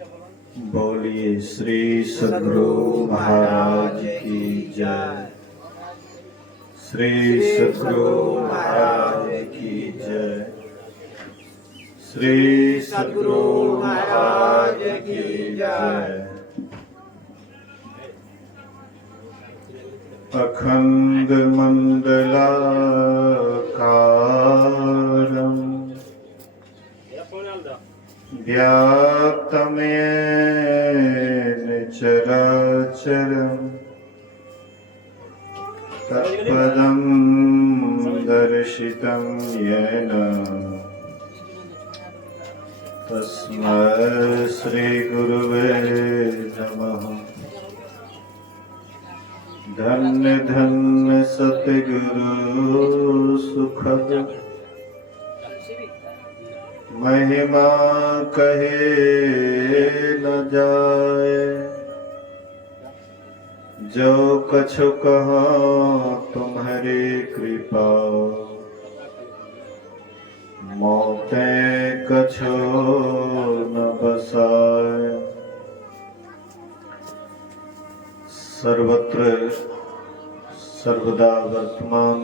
बोलिए श्री सद्गुरु महाराज की जय। श्री सद्गुरु महाराज की जय। श्री सद्गुरु महाराज की जय। अखंड मंडलाकारं व्याप्तमेन चराचरं तत्पदं दर्शितं येन तस्मै श्री गुरुवे नमः। धन्य धन्य सतगुरु सुखद महिमा कहे न जाए। जो कछु कहा तुम्हारी कृपा मोते कछु न बसाए। सर्वत्र सर्वदा वर्तमान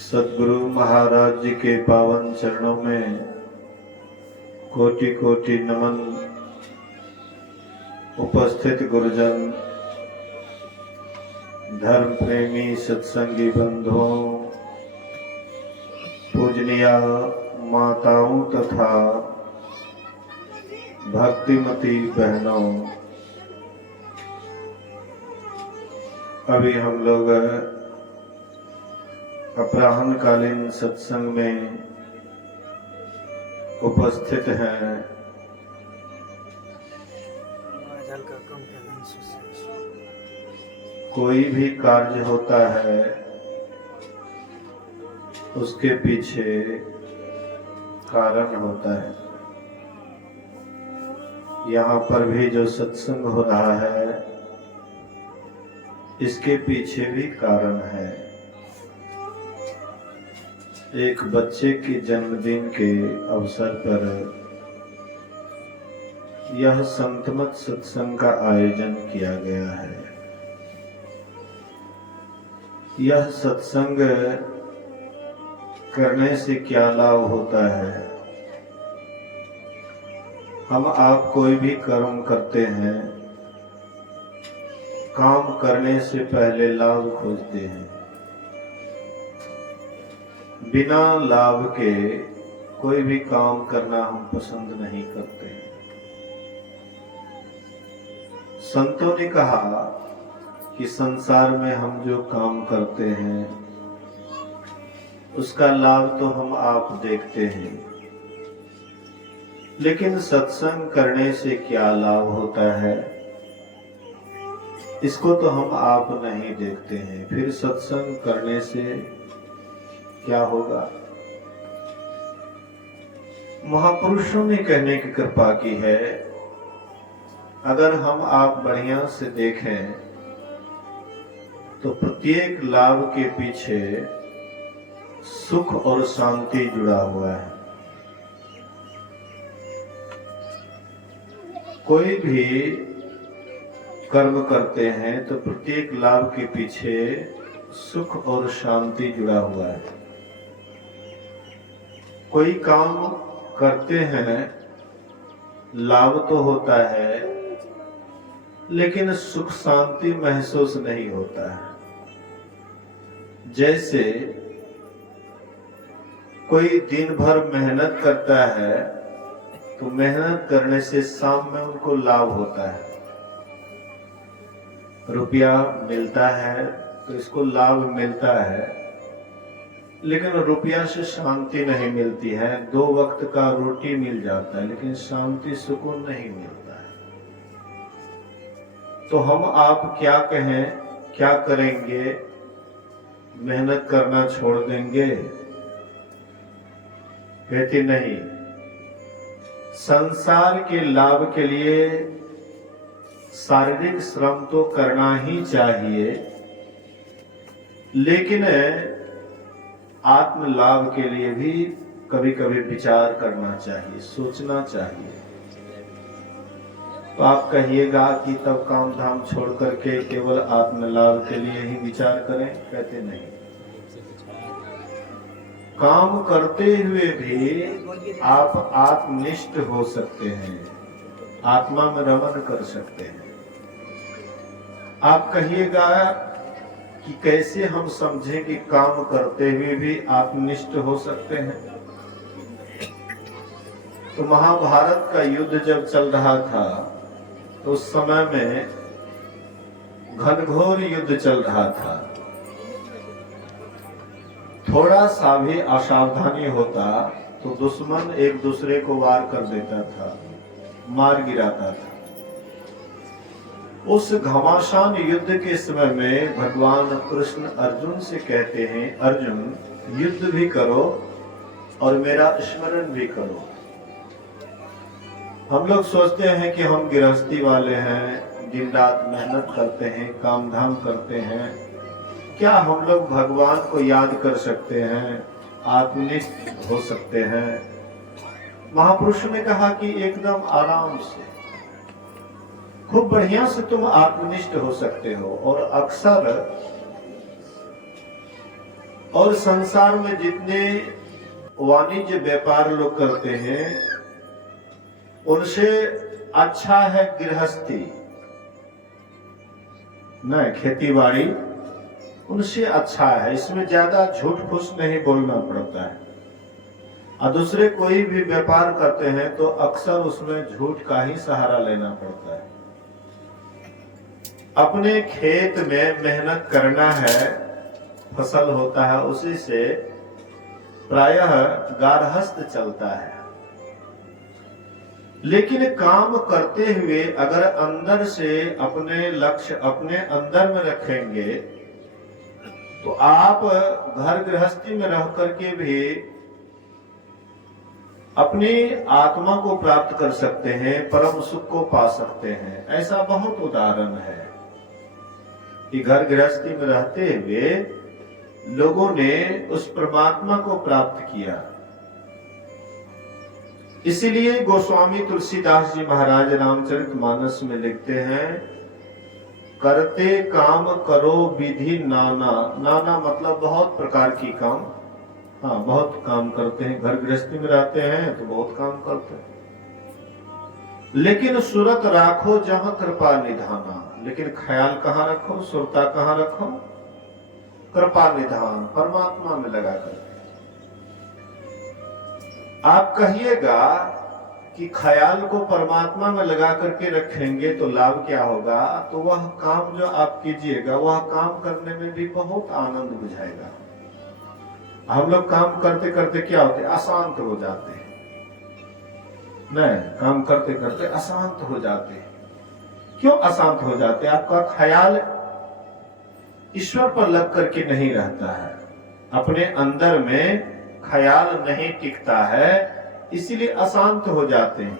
सद्गुरु महाराज जी के पावन चरणों में कोटि कोटि नमन। उपस्थित गुरुजन, धर्म प्रेमी सत्संगी बंधुओं, पूजनीय माताओं तथा भक्तिमती बहनों, अभी हम लोग अपराह्न कालीन सत्संग में उपस्थित हैं। कोई भी कार्य होता है उसके पीछे कारण होता है। यहाँ पर भी जो सत्संग हो रहा है इसके पीछे भी कारण है। एक बच्चे के जन्मदिन के अवसर पर यह संतमत सत्संग का आयोजन किया गया है। यह सत्संग करने से क्या लाभ होता है? हम आप कोई भी कर्म करते हैं, काम करने से पहले लाभ खोजते हैं। बिना लाभ के कोई भी काम करना हम पसंद नहीं करते हैं। संतों ने कहा कि संसार में हम जो काम करते हैं उसका लाभ तो हम आप देखते हैं, लेकिन सत्संग करने से क्या लाभ होता है इसको तो हम आप नहीं देखते हैं। फिर सत्संग करने से क्या होगा? महापुरुषों ने कहने की कृपा की है। अगर हम आप बढ़िया से देखें तो प्रत्येक लाभ के पीछे सुख और शांति जुड़ा हुआ है। कोई भी कर्म करते हैं तो प्रत्येक लाभ के पीछे सुख और शांति जुड़ा हुआ है। कोई काम करते हैं, लाभ तो होता है लेकिन सुख शांति महसूस नहीं होता है। जैसे कोई दिन भर मेहनत करता है तो मेहनत करने से शाम में उनको लाभ होता है, रुपया मिलता है तो इसको लाभ मिलता है, लेकिन रुपया से शांति नहीं मिलती है। 2 वक्त का रोटी मिल जाता है लेकिन शांति सुकून नहीं मिलता है। तो हम आप क्या कहें, क्या करेंगे? मेहनत करना छोड़ देंगे? कहते नहीं। संसार के लाभ के लिए शारीरिक श्रम तो करना ही चाहिए, लेकिन आत्म लाभ के लिए भी कभी कभी विचार करना चाहिए, सोचना चाहिए। तो आप कहिएगा कि तब काम धाम छोड़ करके केवल आत्मलाभ के लिए ही विचार करें? कहते नहीं, काम करते हुए भी आप आत्मनिष्ठ हो सकते हैं, आत्मा में रमन कर सकते हैं। आप कहिएगा कि कैसे हम समझें कि काम करते हुए भी आत्मनिष्ठ हो सकते हैं? तो महाभारत का युद्ध जब चल रहा था तो उस समय में घनघोर युद्ध चल रहा था। थोड़ा सा भी असावधानी होता तो दुश्मन एक दूसरे को वार कर देता था, मार गिराता था। उस घमासान युद्ध के समय में भगवान कृष्ण अर्जुन से कहते हैं, अर्जुन युद्ध भी करो और मेरा स्मरण भी करो। हम लोग सोचते हैं कि हम गृहस्थी वाले हैं, दिन रात मेहनत करते हैं, काम धाम करते हैं, क्या हम लोग भगवान को याद कर सकते हैं, आत्मनिष्ठ हो सकते हैं? महापुरुष ने कहा कि एकदम आराम से, खूब बढ़िया से तुम आत्मनिष्ठ हो सकते हो। और अक्सर और संसार में जितने वाणिज्य व्यापार लोग करते हैं उनसे अच्छा है गृहस्थी, नहीं खेती बाड़ी उनसे अच्छा है। इसमें ज्यादा झूठ फूस नहीं बोलना पड़ता है। और दूसरे कोई भी व्यापार करते हैं तो अक्सर उसमें झूठ का ही सहारा लेना पड़ता है। अपने खेत में मेहनत करना है, फसल होता है, उसी से प्रायः गारहस्थ चलता है। लेकिन काम करते हुए अगर अंदर से अपने लक्ष्य अपने अंदर में रखेंगे तो आप घर गृहस्थी में रह करके भी अपनी आत्मा को प्राप्त कर सकते हैं, परम सुख को पा सकते हैं। ऐसा बहुत उदाहरण है कि घर गृहस्थी में रहते हुए लोगों ने उस परमात्मा को प्राप्त किया। इसीलिए गोस्वामी तुलसीदास जी महाराज रामचरितमानस में लिखते हैं, करते काम करो विधि नाना। नाना मतलब बहुत प्रकार की काम, हाँ बहुत काम करते हैं, घर गृहस्थी में रहते हैं तो बहुत काम करते हैं। लेकिन सूरत राखो जहां कृपा निधाना। लेकिन ख्याल कहाँ रखो, सुरता कहाँ रखो? कृपा निधान, परमात्मा में लगा कर। आप कहिएगा कि ख्याल को परमात्मा में लगा करके रखेंगे तो लाभ क्या होगा? तो वह काम जो आप कीजिएगा वह काम करने में भी बहुत आनंद बुझाएगा। हम लोग काम करते करते क्या होते, अशांत हो जाते हैं। नहीं, काम करते करते अशांत हो जाते हैं। क्यों अशांत हो जाते हैं? आपका ख्याल ईश्वर पर लग करके नहीं रहता है, अपने अंदर में ख्याल नहीं टिकता है, इसीलिए अशांत हो जाते हैं।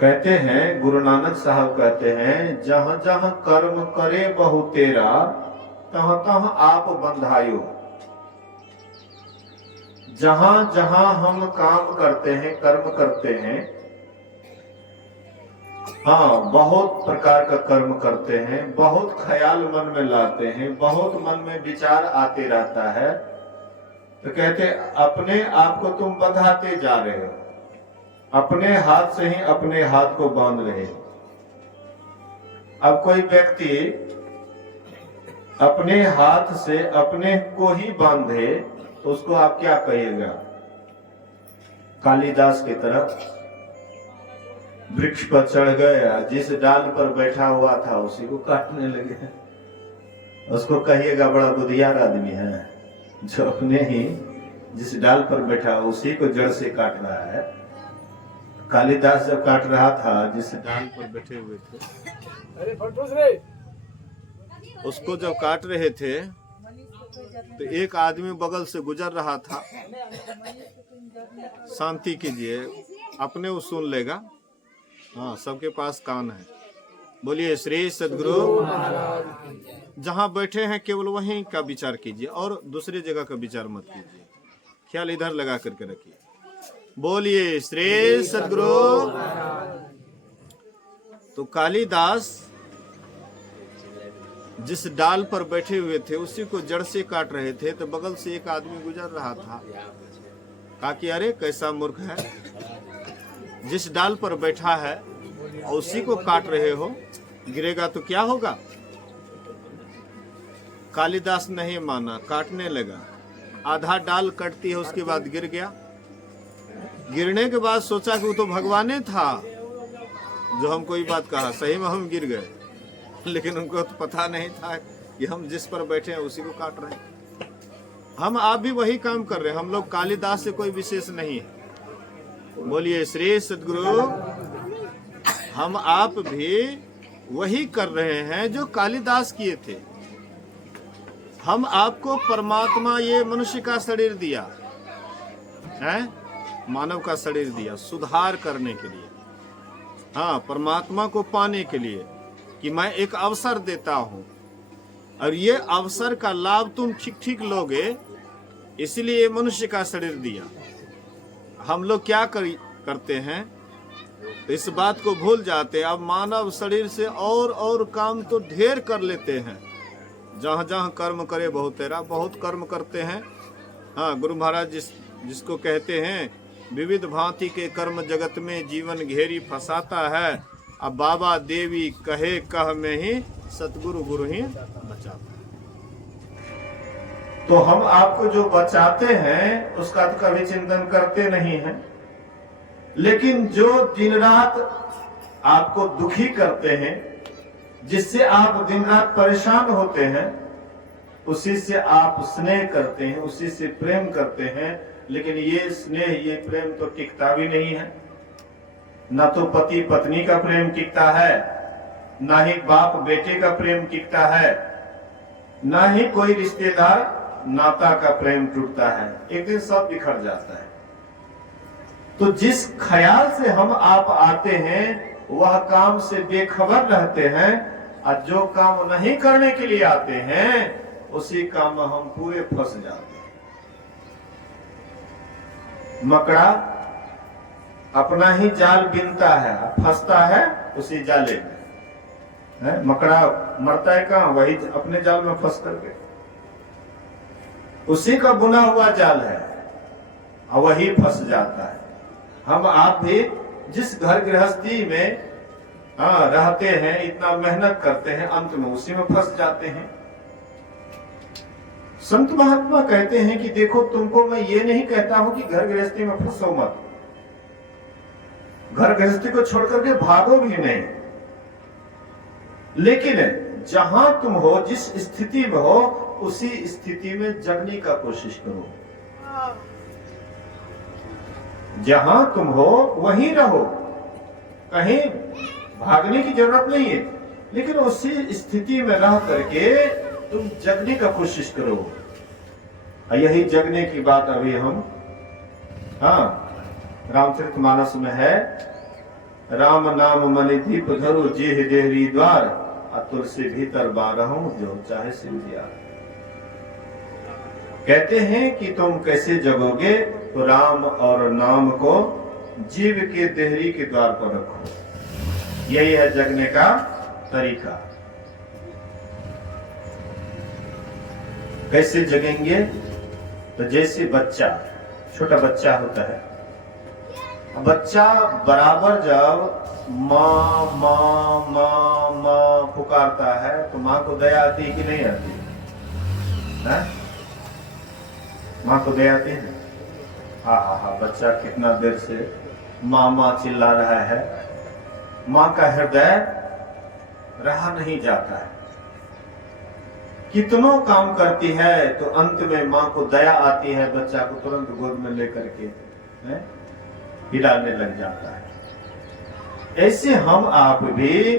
कहते हैं, गुरु नानक साहब कहते हैं, जहां जहां कर्म करे बहु तेरा, तहां तहां आप बंधायो। जहां जहां हम काम करते हैं, कर्म करते हैं, हाँ बहुत प्रकार का कर्म करते हैं, बहुत ख्याल मन में लाते हैं, बहुत मन में विचार आते रहता है, तो कहते अपने आप को तुम बंधाते जा रहे हो, अपने हाथ से ही अपने हाथ को बांध रहे हो। अब कोई व्यक्ति अपने हाथ से अपने को ही बांधे तो उसको आप क्या कहिएगा? कालिदास की तरह वृक्ष पर चढ़ गया, जिस डाल पर बैठा हुआ था उसी को काटने लगे। उसको कहिएगा बड़ा बुद्धियार आदमी है जो अपने ही जिस डाल पर बैठा उसी को जड़ से काट रहा है। कालिदास जब काट रहा था जिस डाल पर बैठे हुए थे, उसको जब काट रहे थे तो एक आदमी बगल से गुजर रहा था। शांति कीजिए, अपने वो सुन लेगा। हाँ, सबके पास कान है। बोलिए श्री सद्गुरु। जहाँ बैठे हैं केवल वहीं का विचार कीजिए और दूसरी जगह का विचार मत कीजिए। ख्याल इधर लगा करके रखिए। बोलिए श्री सद्गुरु। तो कालिदास जिस डाल पर बैठे हुए थे उसी को जड़ से काट रहे थे, तो बगल से एक आदमी गुजर रहा था। कहा कि अरे कैसा मूर्ख है, जिस डाल पर बैठा है और उसी को काट रहे हो, गिरेगा तो क्या होगा। कालिदास नहीं माना, काटने लगा। आधा डाल कटती है, उसके बाद गिर गया। गिरने के बाद सोचा कि वो तो भगवाने था जो हमको ये बात कहा। सही में हम गिर गए, लेकिन उनको तो पता नहीं था कि हम जिस पर बैठे हैं उसी को काट रहे हैं। हम आप भी वही काम कर रहे हैं। हम लोग कालिदास से कोई विशेष नहीं है। बोलिए श्री सद्गुरु। हम आप भी वही कर रहे हैं जो कालिदास किए थे। हम आपको परमात्मा ये मनुष्य का शरीर दिया है, मानव का शरीर दिया सुधार करने के लिए, हाँ, परमात्मा को पाने के लिए, कि मैं एक अवसर देता हूं और ये अवसर का लाभ तुम ठीक ठीक लोगे, इसलिए मनुष्य का शरीर दिया। हम लोग क्या करते हैं, इस बात को भूल जाते हैं। अब मानव शरीर से और काम तो ढेर कर लेते हैं। जहाँ जहाँ कर्म करे बहुत तेरा, बहुत कर्म करते हैं। हाँ, गुरु महाराज जिसको कहते हैं विविध भांति के कर्म जगत में जीवन घेरी फंसाता है। अब बाबा देवी कहे कह में ही सतगुरु गुरु ही बचाता है। तो हम आपको जो बचाते हैं उसका तो कभी चिंतन करते नहीं हैं, लेकिन जो दिन रात आपको दुखी करते हैं, जिससे आप दिन रात परेशान होते हैं, उसी से आप स्नेह करते हैं, उसी से प्रेम करते हैं। लेकिन ये स्नेह ये प्रेम तो टिकता भी नहीं है। ना तो पति पत्नी का प्रेम टिकता है, ना ही बाप बेटे का प्रेम टिकता है, ना ही कोई रिश्तेदार नाता का प्रेम टूटता है। एक दिन सब बिखर जाता है। तो जिस ख्याल से हम आप आते हैं वह काम से बेखबर रहते हैं, और जो काम नहीं करने के लिए आते हैं उसी काम में हम पूरे फंस जाते हैं। मकड़ा अपना ही जाल बीनता है, फंसता है उसी जाले में है। मकड़ा मरता है कहाँ, वही अपने जाल में फंस करके, उसी का बुना हुआ जाल है और वही फंस जाता है। हम आप भी जिस घर गृहस्थी में रहते हैं, इतना मेहनत करते हैं, अंत में उसी में फंस जाते हैं। संत महात्मा कहते हैं कि देखो, तुमको मैं ये नहीं कहता हूं कि घर गृहस्थी में फंसो मत, घर गृहस्थी को छोड़ करके भागो भी नहीं, लेकिन जहां तुम हो, जिस स्थिति में हो, उसी स्थिति में जगने का कोशिश करो। जहां तुम हो वहीं रहो, कहीं भागने की जरूरत नहीं है, लेकिन उसी स्थिति में रह करके तुम जगने का कोशिश करो। यही जगने की बात अभी हम रामचरितमानस में है। राम नाम मनि दीप धरु जेह देहरी द्वार, अतुल से भीतर बारहूं जो चाहे सिंधिया। कहते हैं कि तुम कैसे जगोगे, तो राम और नाम को जीव के देहरी के द्वार पर रखो। यही है जगने का तरीका। कैसे जगेंगे, तो जैसे बच्चा, छोटा बच्चा होता है, बच्चा बराबर जब माँ माँ माँ माँ पुकारता है तो माँ को दया आती है कि नहीं आती है? माँ को दया आती है। हाँ, बच्चा कितना देर से माँ माँ चिल्ला रहा है, माँ का हृदय रहा नहीं जाता है। कितनों काम करती है तो अंत में माँ को दया आती है, बच्चा को तुरंत गोद में लेकर के हिलाने लग जाता है। ऐसे हम आप भी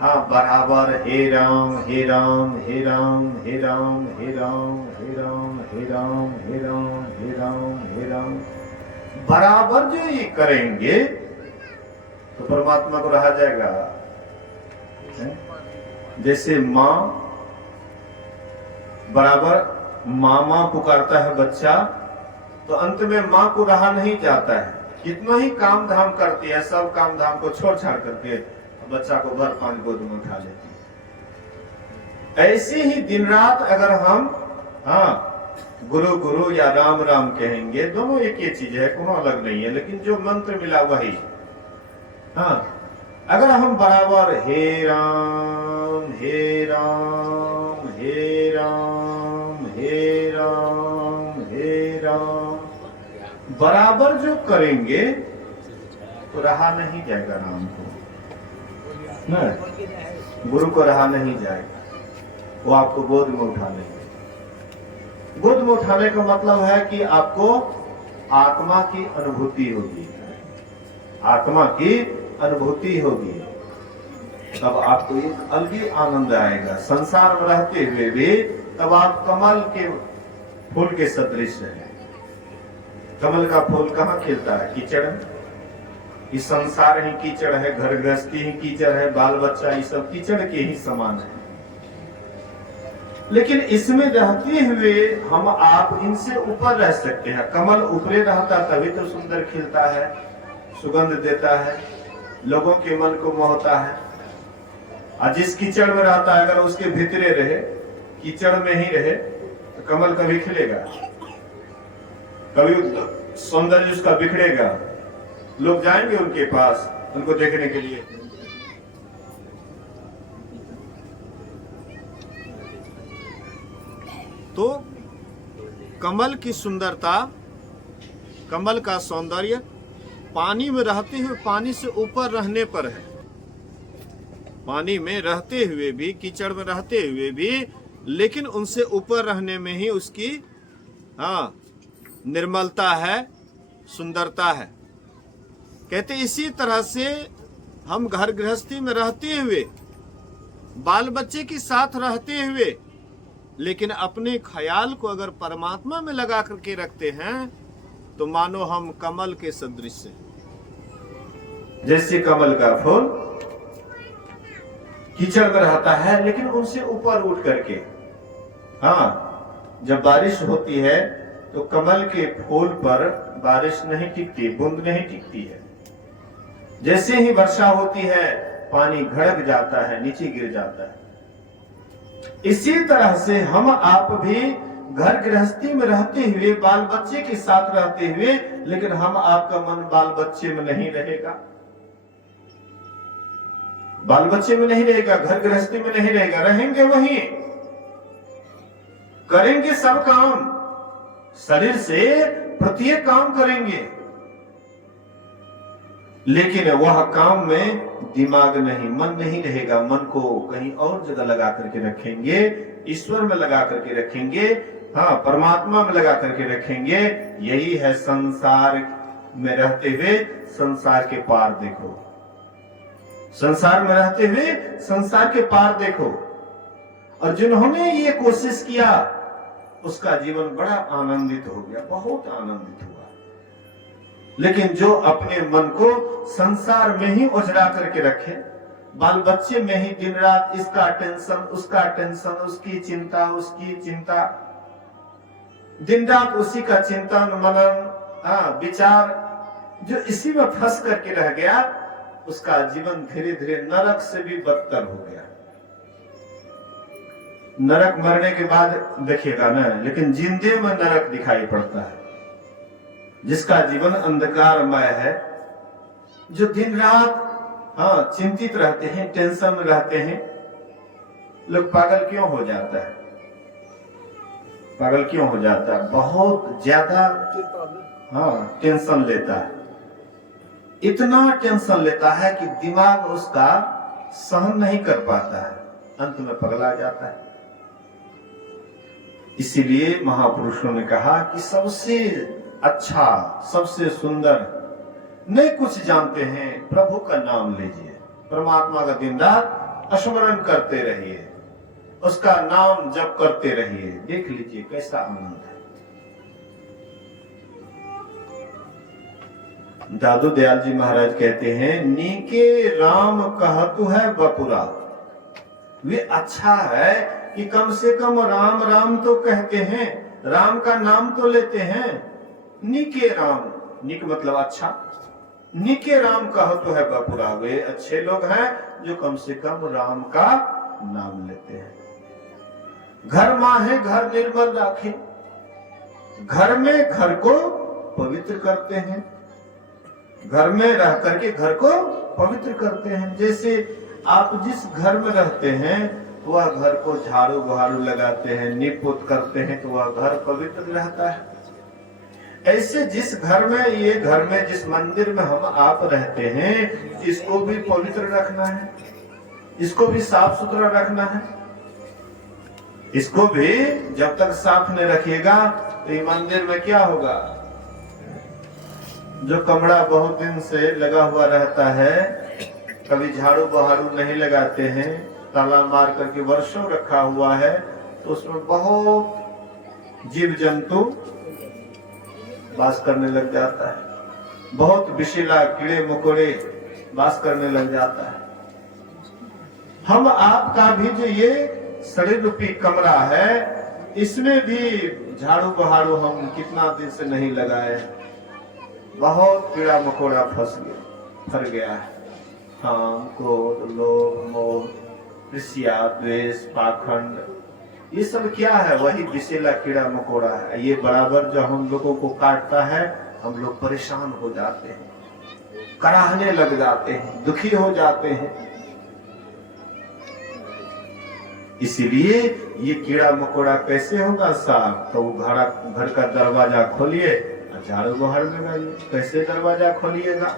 बराबर हे राम हे राम हे राम हे राम हे राम हे राम हे राम हे राम हे राम हे राम बराबर जो ये करेंगे तो परमात्मा को रहा जाएगा। जैसे माँ बराबर मामा पुकारता है बच्चा, तो अंत में माँ को रहा नहीं जाता है, कितना ही काम धाम करती है, सब काम धाम को छोड़ छाड़ करके बच्चा को भर पानी गोद में उठा लेती है। ऐसे ही दिन रात अगर हम गुरु गुरु या राम राम कहेंगे, दोनों एक ही चीज है, कोनो अलग नहीं है, लेकिन जो मंत्र मिला वही। अगर हम बराबर हे राम हे राम हे राम हे राम हे राम बराबर जो करेंगे तो रहा नहीं जाएगा राम को, नहीं गुरु को रहा नहीं जाएगा, वो आपको गोद में उठा लेंगे। गोद में उठाने का मतलब है कि आपको आत्मा की अनुभूति होगी, आत्मा की अनुभूति होगी, तब आपको एक अलग ही आनंद आएगा। संसार में रहते हुए भी तब आप कमल के फूल के सदृश हैं। कमल का फूल कहाँ खिलता है? कीचड़ में। इस संसार ही कीचड़ है, घर गृहस्थी ही कीचड़ है, बाल बच्चा ये सब कीचड़ के ही समान है। लेकिन इसमें रहते हुए हम आप इनसे ऊपर रह सकते हैं। कमल ऊपरे रहता तभी तो सुंदर खिलता है, सुगंध देता है, लोगों के मन को मोहता है। और जिस कीचड़ में रहता है, अगर उसके भीतरे रहे, कीचड़ में ही रहे, तो कमल कभी खिलेगा? कभी सौंदर्य उसका बिखरेगा? लोग जाएंगे उनके पास उनको देखने के लिए? तो कमल की सुंदरता, कमल का सौंदर्य पानी में रहते हुए, पानी से ऊपर रहने पर है। पानी में रहते हुए भी, कीचड़ में रहते हुए भी, लेकिन उनसे ऊपर रहने में ही उसकी निर्मलता है, सुंदरता है। कहते इसी तरह से हम घर गृहस्थी में रहते हुए, बाल बच्चे के साथ रहते हुए, लेकिन अपने ख्याल को अगर परमात्मा में लगा करके रखते हैं तो मानो हम कमल के सदृश हैं। जैसे कमल का फूल कीचड़ में रहता है, लेकिन उनसे ऊपर उठ करके, जब बारिश होती है तो कमल के फूल पर बारिश नहीं टिकती, बूंद नहीं टिकती है। जैसे ही वर्षा होती है पानी घड़क जाता है, नीचे गिर जाता है। इसी तरह से हम आप भी घर गृहस्थी में रहते हुए, बाल बच्चे के साथ रहते हुए, लेकिन हम आपका मन बाल बच्चे में नहीं रहेगा, बाल बच्चे में नहीं रहेगा, घर गृहस्थी में नहीं रहेगा। रहेंगे वहीं, करेंगे सब काम, शरीर से प्रत्येक काम करेंगे, लेकिन वह काम में दिमाग नहीं, मन नहीं रहेगा। मन को कहीं और जगह लगा करके रखेंगे, ईश्वर में लगा करके रखेंगे, परमात्मा में लगा करके रखेंगे। यही है संसार में रहते हुए संसार के पार देखो, संसार में रहते हुए संसार के पार देखो। और जिन्होंने ये कोशिश किया उसका जीवन बड़ा आनंदित हो गया, बहुत आनंदित हुआ। लेकिन जो अपने मन को संसार में ही उजड़ा करके रखे, बाल बच्चे में ही दिन रात इसका टेंशन, उसका टेंशन, उसकी चिंता, उसकी चिंता, दिन रात उसी का चिंतन मनन विचार, जो इसी में फंस करके रह गया, उसका जीवन धीरे धीरे नरक से भी बदतर हो गया। नरक मरने के बाद देखिएगा ना, लेकिन जिंदे में नरक दिखाई पड़ता है। जिसका जीवन अंधकारमय है, जो दिन रात चिंतित रहते हैं, टेंशन में रहते हैं। लोग पागल क्यों हो जाता है? पागल क्यों हो जाता है? बहुत ज्यादा टेंशन लेता है, इतना टेंशन लेता है कि दिमाग उसका सहन नहीं कर पाता है, अंत में पगला जाता है। इसीलिए महापुरुषों ने कहा कि सबसे अच्छा, सबसे सुंदर, नहीं कुछ जानते हैं, प्रभु का नाम लीजिए, परमात्मा का दिन रात स्मरण करते रहिए, उसका नाम जप करते रहिए। देख लीजिए कैसा आनंद है। दादू दयाल जी महाराज कहते हैं, नीके राम कहतु है बपुरा। वे अच्छा है कि कम से कम राम राम तो कहते हैं, राम का नाम तो लेते हैं, निके राम, निक मतलब अच्छा, निके राम कहो तो है बपुरा, वे अच्छे लोग हैं जो कम से कम राम का नाम लेते हैं। घर माहे घर निर्मल राखे, घर में घर को पवित्र करते हैं, घर में रह करके घर को पवित्र करते हैं। जैसे आप जिस घर में रहते हैं वह घर को झाड़ू बहारू लगाते हैं, नीप पोत करते हैं तो वह घर पवित्र रहता है। ऐसे जिस घर में, ये घर में जिस मंदिर में हम आप रहते हैं, इसको भी पवित्र रखना है, इसको भी साफ सुथरा रखना है। इसको भी जब तक साफ नहीं रखिएगा तो ये मंदिर में क्या होगा? जो कमरा बहुत दिन से लगा हुआ रहता है, कभी झाड़ू बहारू नहीं लगाते हैं, ताला मार करके वर्षों रखा हुआ है, तो उसमें बहुत जीव जंतु वास करने लग जाता है, बहुत विषैला कीड़े मकोड़े वास करने लग जाता है। हम आपका भी जो ये शरीर रूपी कमरा है, इसमें भी झाड़ू बहारू हम कितना दिन से नहीं लगाए, बहुत कीड़ा मकोड़ा फर गया है। काम, क्रोध, लोभ, मोह, ईर्ष्या, द्वेष, पाखंड, ये सब क्या है? वही विषैला कीड़ा मकोड़ा है। ये बराबर जो हम लोगों को काटता है, हम लोग परेशान हो जाते हैं, कराहने लग जाते हैं, दुखी हो जाते हैं। इसीलिए ये कीड़ा मकोड़ा कैसे होगा साफ? तो घर का दरवाजा खोलिए, झाड़ू बहार लगाइए। कैसे दरवाजा खोलिएगा?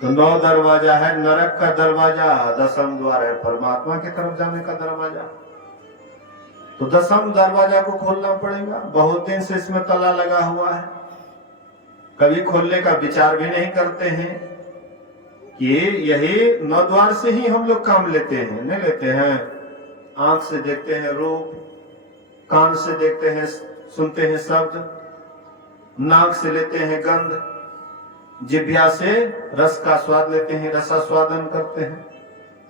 तो 9 दरवाजा है नरक का दरवाजा, 10वीं द्वार है परमात्मा की तरफ जाने का दरवाजा। तो 10वीं दरवाजा को खोलना पड़ेगा। बहुत दिन से इसमें ताला लगा हुआ है, कभी खोलने का विचार भी नहीं करते हैं कि यही 9 द्वार से ही हम लोग काम लेते हैं, नहीं लेते हैं। आंख से देखते हैं रूप, कान से देखते हैं, सुनते हैं शब्द, नाक से लेते हैं गंध, जिह्वा से रस का स्वाद लेते हैं, रसास्वादन करते हैं,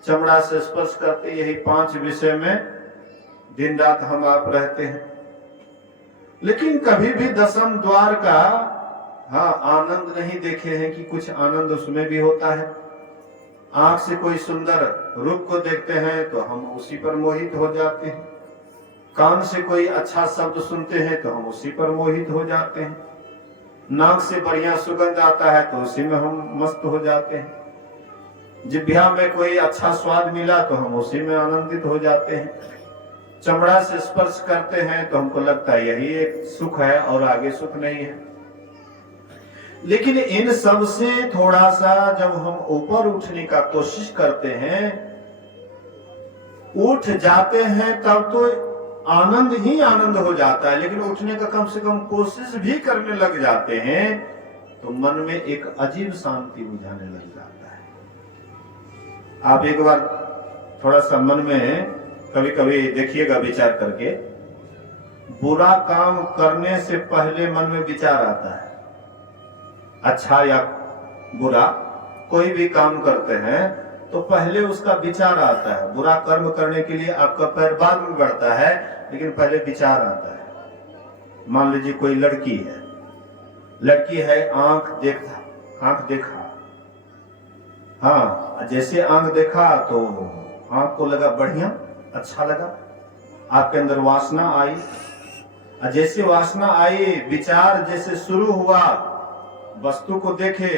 चमड़ा से स्पर्श करते, यही 5 विषय में दिन रात हम आप रहते हैं। लेकिन कभी भी 10वीं द्वार का आनंद नहीं देखे हैं कि कुछ आनंद उसमें भी होता है। आंख से कोई सुंदर रूप को देखते हैं तो हम उसी पर मोहित हो जाते हैं, कान से कोई अच्छा शब्द सुनते हैं तो हम उसी पर मोहित हो जाते हैं, नाक से बढ़िया सुगंध आता है तो उसी में हम मस्त हो जाते हैं, जिह्वा में कोई अच्छा स्वाद मिला तो हम उसी में आनंदित हो जाते हैं, चमड़ा से स्पर्श करते हैं तो हमको लगता है यही एक सुख है और आगे सुख नहीं है। लेकिन इन सब से थोड़ा सा जब हम ऊपर उठने का कोशिश करते हैं, उठ जाते हैं, तब तो आनंद ही आनंद हो जाता है। लेकिन उठने का कम से कम कोशिश भी करने लग जाते हैं तो मन में एक अजीब शांति बुझाने लग जाता है। आप एक बार थोड़ा सा मन में कभी कभी देखिएगा विचार करके, बुरा काम करने से पहले मन में विचार आता है, अच्छा या बुरा कोई भी काम करते हैं तो पहले उसका विचार आता है। बुरा कर्म करने के लिए आपका पैर बाद में बढ़ता है, लेकिन पहले विचार आता है। मान लीजिए कोई लड़की है, आंख देखा, हाँ, जैसे आंख देखा तो आंख को लगा बढ़िया, अच्छा लगा, आपके अंदर वासना आई, जैसे वासना आई, विचार जैसे शुरू हुआ, वस्तु को देखे,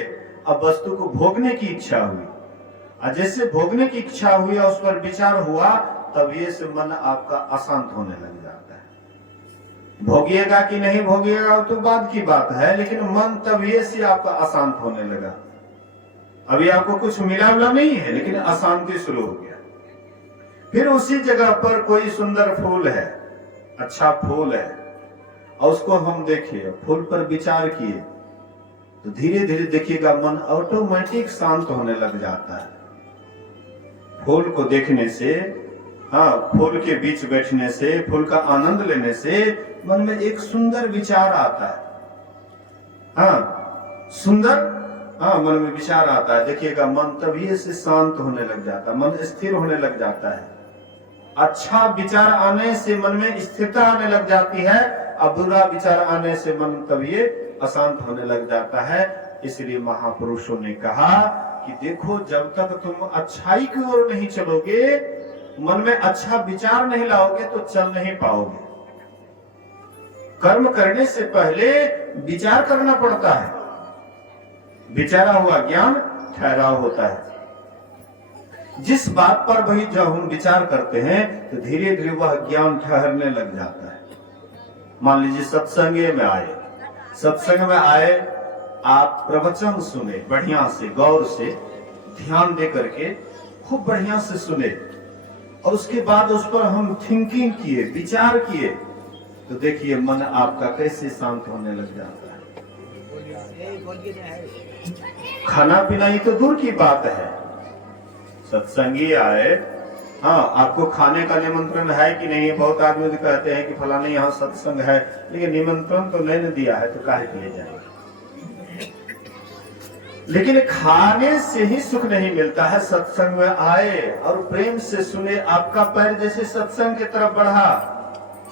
अब वस्तु को भोगने की इच्छा हुई, जैसे भोगने की इच्छा हुई और उस पर विचार हुआ, तब ये से मन आपका अशांत होने लग जाता है। भोगिएगा कि नहीं भोगिएगा तो बाद की बात है, लेकिन मन तब ये से आपका अशांत होने लगा। अभी आपको कुछ मिला नहीं है, लेकिन अशांति शुरू हो गया। फिर उसी जगह पर कोई सुंदर फूल है, अच्छा फूल है, और उसको हम देखिए, फूल पर विचार किए तो धीरे धीरे देखिएगा मन ऑटोमेटिक शांत होने लग जाता है। फूल को देखने से, फूल के बीच बैठने से, फूल का आनंद लेने से मन में एक सुंदर विचार आता है। सुंदर मन में विचार आता है, देखिएगा मन तभी से शांत होने लग जाता है, मन स्थिर होने लग जाता है। अच्छा विचार आने से मन में स्थिरता आने लग जाती है, अब बुरा विचार आने से मन तब ये अशांत होने लग जाता है। इसलिए महापुरुषों ने कहा कि देखो, जब तक तुम अच्छाई की ओर नहीं चलोगे, मन में अच्छा विचार नहीं लाओगे, तो चल नहीं पाओगे। कर्म करने से पहले विचार करना पड़ता है। विचारा हुआ ज्ञान ठहराव होता है। जिस बात पर वही जब हम विचार करते हैं तो धीरे धीरे वह ज्ञान ठहरने लग जाता है। मान लीजिए सत्संग में आए, आप प्रवचन सुने, बढ़िया से गौर से ध्यान दे करके खूब बढ़िया से सुने, और उसके बाद उस पर हम थिंकिंग किए, विचार किए, तो देखिए मन आपका कैसे शांत होने लग जाता है। खाना पीना ही तो दूर की बात है, सत्संगी आए, हाँ आपको खाने का निमंत्रण है कि नहीं। बहुत आदमी तो कहते हैं कि फलाने यहाँ सत्संग है, लेकिन निमंत्रण तो नहीं दिया है, तो काहे के लिए जाएंगे। लेकिन खाने से ही सुख नहीं मिलता है। सत्संग में आए और प्रेम से सुने, आपका पैर जैसे सत्संग की तरफ बढ़ा,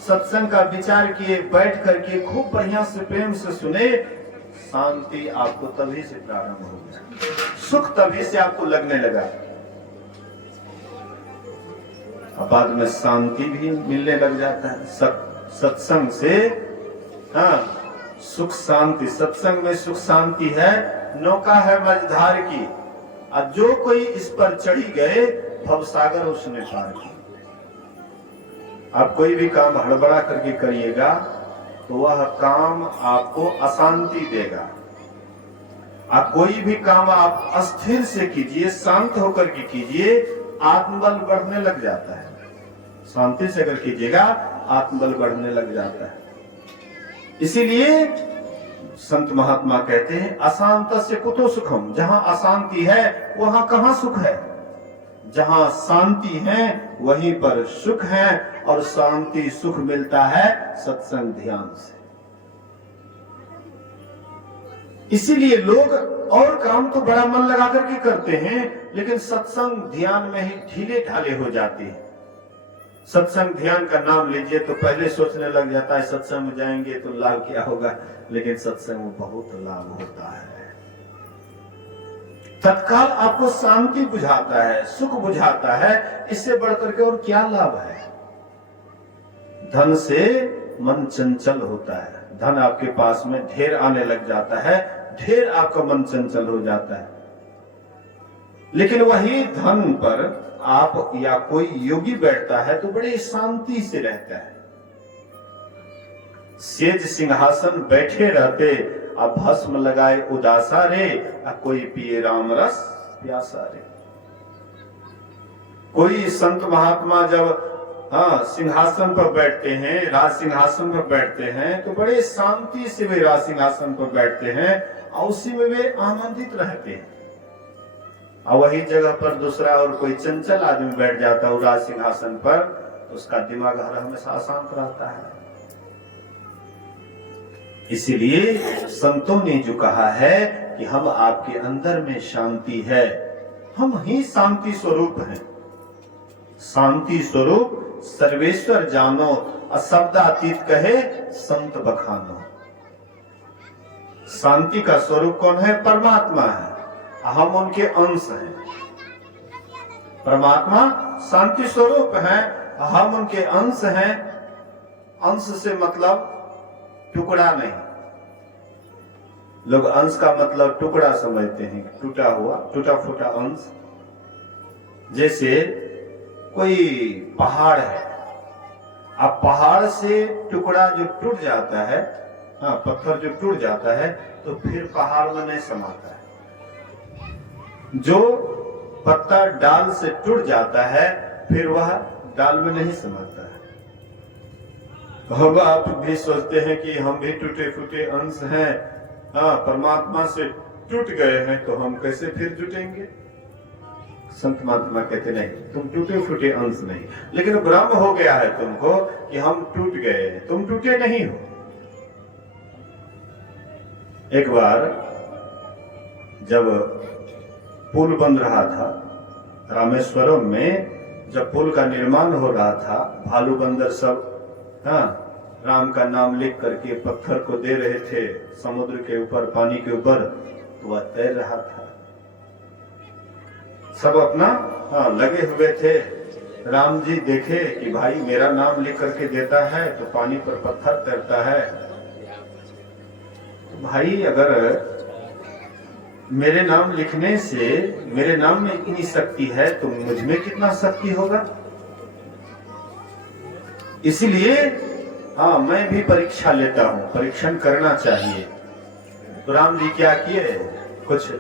सत्संग का विचार किए, बैठ करके खूब बढ़िया से प्रेम से सुने, शांति आपको तभी से प्रारंभ हो गया, सुख तभी से आपको लगने लगा। बाद में शांति भी मिलने लग जाता है सत्संग से। हाँ, सुख शांति, सत्संग में सुख शांति है। नौका है मझधार की, और जो कोई इस पर चढ़ी गए, भवसागर उसने पार की। आप कोई भी काम हड़बड़ा करके करिएगा तो वह काम आपको अशांति देगा। आप कोई भी काम आप अस्थिर से कीजिए, शांत होकर के कीजिए, आत्मबल बढ़ने लग जाता है। शांति से अगर कीजिएगा, आत्मबल बढ़ने लग जाता है। इसीलिए संत महात्मा कहते हैं, अशांतस्य कुतो सुखम। जहां अशांति है वहां कहां सुख है। जहां शांति है वहीं पर सुख है, और शांति सुख मिलता है सत्संग ध्यान से। इसीलिए लोग और काम तो बड़ा मन लगा करके करते हैं, लेकिन सत्संग ध्यान में ही ढीले ढाले हो जाते हैं। सत्संग ध्यान का नाम लीजिए तो पहले सोचने लग जाता है सत्संग में जाएंगे तो लाभ क्या होगा, लेकिन सत्संग में बहुत लाभ होता है। तत्काल आपको शांति बुझाता है, सुख बुझाता है, इससे बढ़कर के और क्या लाभ है। धन से मन चंचल होता है, धन आपके पास में ढेर आने लग जाता है, ढेर आपका मन चंचल हो जाता है। लेकिन वही धन पर आप या कोई योगी बैठता है तो बड़े शांति से रहता है। सेज सिंहासन बैठे रहते, अब भस्म लगाए उदासा रे, कोई पिए राम रस प्यासा रे। कोई संत महात्मा जब सिंहासन पर बैठते हैं, राज सिंहासन पर बैठते हैं, तो बड़े शांति से वे राज सिंहासन पर बैठते हैं और उसी में वे आनंदित रहते हैं। और वही जगह पर दूसरा और कोई चंचल आदमी बैठ जाता है राज सिंहासन पर, उसका दिमाग हर हमेशा अशांत रहता है। इसीलिए संतों ने जो कहा है कि हम आपके अंदर में शांति है, हम ही शांति स्वरूप हैं। शांति स्वरूप सर्वेश्वर जानो, अशब्दातीत कहे संत बखानो। शांति का स्वरूप कौन है? परमात्मा है, हम उनके अंश हैं। परमात्मा शांति स्वरूप है, हम उनके अंश हैं। अंश से मतलब टुकड़ा नहीं। लोग अंश का मतलब टुकड़ा समझते हैं, टूटा हुआ, टूटा फूटा अंश। जैसे कोई पहाड़ है, अब पहाड़ से टुकड़ा जो टूट जाता है, पत्थर जो टूट जाता है तो फिर पहाड़ में नहीं समाता है। जो पत्ता डाल से टूट जाता है फिर वह डाल में नहीं समाता है। अब आप भी सोचते हैं कि हम भी टूटे फूटे अंश हैं, परमात्मा से टूट गए हैं, तो हम कैसे फिर जुटेंगे? संत महात्मा कहते नहीं, तुम टूटे फूटे अंश नहीं, लेकिन भ्रम हो गया है तुमको कि हम टूट गए हैं, तुम टूटे नहीं हो। एक बार जब पुल बन रहा था रामेश्वरम में, जब पुल का निर्माण हो रहा था, भालू बंदर सब राम का नाम लिख करके पत्थर को दे रहे थे समुद्र के ऊपर, पानी के ऊपर, तो वह तैर रहा था। सब अपना लगे हुए थे। राम जी देखे कि भाई मेरा नाम लिख करके देता है तो पानी पर पत्थर तैरता है, तो भाई अगर मेरे नाम लिखने से, मेरे नाम में इतनी शक्ति है तो मुझ में कितना शक्ति होगा। इसलिए मैं भी परीक्षा लेता हूं, परीक्षण करना चाहिए। तो राम जी क्या किए, कुछ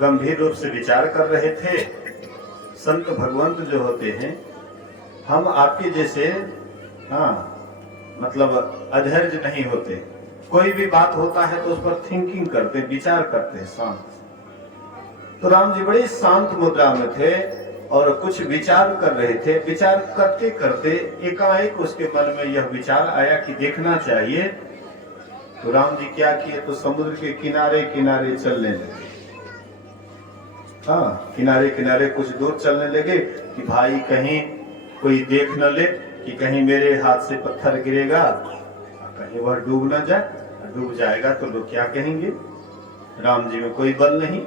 गंभीर रूप से विचार कर रहे थे। संत भगवंत जो होते हैं, हम आपके जैसे मतलब अधैर्य नहीं होते। कोई भी बात होता है तो उस पर थिंकिंग करते, विचार करते हैं शांत। तो राम जी बड़े शांत मुद्रा में थे और कुछ विचार कर रहे थे। विचार करते करते एकाएक उसके मन में यह विचार आया कि देखना चाहिए। तो राम जी क्या किए, तो समुद्र के किनारे किनारे चलने लगे। किनारे किनारे कुछ दूर चलने लगे कि भाई कहीं कोई देख न ले कि कहीं मेरे हाथ से पत्थर गिरेगा, कहीं वह डूब न जाए। डूब जाएगा तो लोग क्या कहेंगे, राम जी में कोई बल नहीं।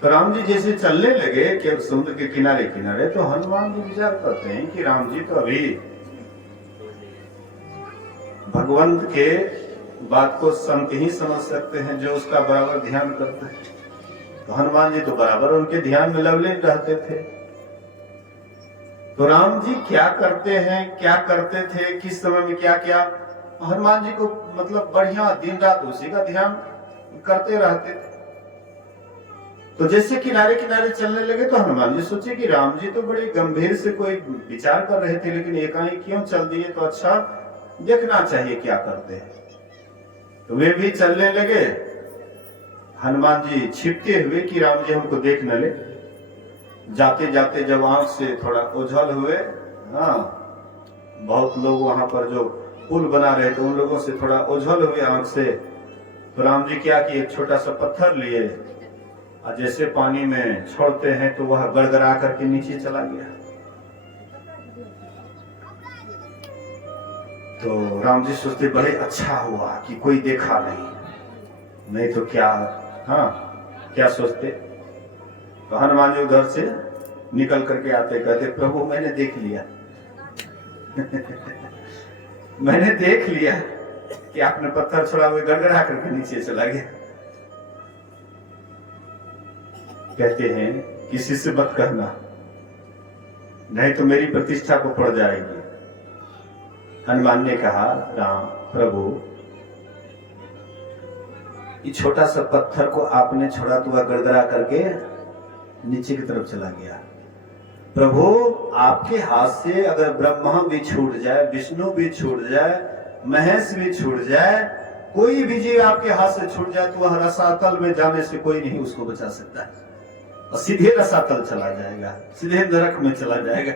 तो राम जी जैसे चलने लगे कि समुद्र के किनारे किनारे, तो हनुमान जी विचार करते हैं कि राम जी तो अभी भगवंत के बात को संत ही समझ सकते हैं जो उसका बराबर ध्यान करते हैं। तो हनुमान जी तो बराबर उनके ध्यान में लवलीन रहते थे। तो राम जी क्या करते हैं, क्या करते थे, किस समय में क्या किया, हनुमान जी को मतलब बढ़िया दिन रात उसी का ध्यान करते रहते थे। तो जैसे किनारे किनारे चलने लगे तो हनुमान जी सोचे कि राम जी तो बड़े गंभीर से कोई विचार कर रहे थे, लेकिन एकाएक क्यों चल दिए, तो अच्छा देखना चाहिए क्या करते हैं। तो वे भी चलने लगे, हनुमान जी छिपते हुए कि राम जी हमको देख न ले। जाते जाते जब आंख से थोड़ा ओझल हुए, बहुत लोग वहां पर जो पुल बना रहे थे उन लोगों से थोड़ा ओझल हुए आंख से, तो राम जी क्या कि एक छोटा सा पत्थर लिए और जैसे पानी में छोड़ते हैं तो वह गड़गड़ा करके नीचे चला गया। तो राम जी सोचते बड़े अच्छा हुआ कि कोई देखा नहीं तो क्या क्या सोचते। तो हनुमान जी उधर से निकल करके आते, कहते प्रभु मैंने देख लिया मैंने देख लिया कि आपने पत्थर छोड़ा, हुए गड़गड़ा करके नीचे चला गया। कहते हैं किसी से मत कहना, नहीं तो मेरी प्रतिष्ठा को पड़ जाएगी। हनुमान ने कहा राम प्रभु, ये छोटा सा पत्थर को आपने छोड़ा तो वह गड़गड़ा करके नीचे की तरफ चला गया। प्रभु आपके हाथ से अगर ब्रह्मा भी छूट जाए, विष्णु भी छूट जाए, महेश भी छूट जाए, कोई भी जीव आपके हाथ से छूट जाए तो वह रसातल में जाने से कोई नहीं उसको बचा सकता है, और सीधे रसातल चला जाएगा, सीधे नरक में चला जाएगा।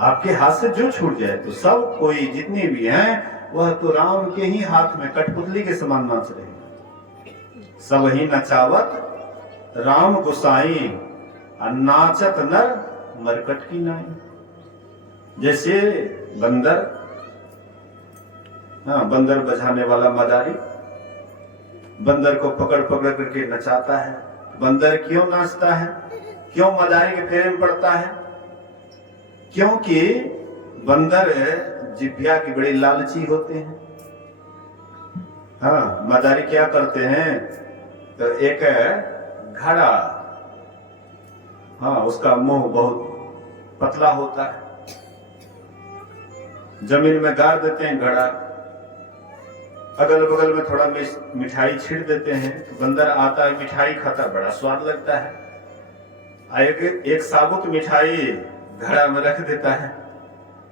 आपके हाथ से जो छूट जाए तो सब कोई जितने भी हैं वह तो राम के ही हाथ में कठपुतली के समान नाच रहे हैं। सब ही नचावत राम गोसाई, नाचत नर मरकट की नाई। जैसे बंदर, बंदर बजाने वाला मदारी बंदर को पकड़ पकड़ करके नचाता है। बंदर क्यों नाचता है, क्यों मदारी के फेरे में पड़ता है, क्योंकि बंदर जिभ्या की बड़ी लालची होते हैं। मदारी क्या करते हैं, तो एक घड़ा, उसका मुंह बहुत पतला होता है, जमीन में गाड़ देते हैं घड़ा, अगल बगल में थोड़ा मिठाई छींट देते हैं, तो बंदर आता है, मिठाई खाता, बड़ा स्वाद लगता है। एक साबुत मिठाई घड़ा में रख देता है,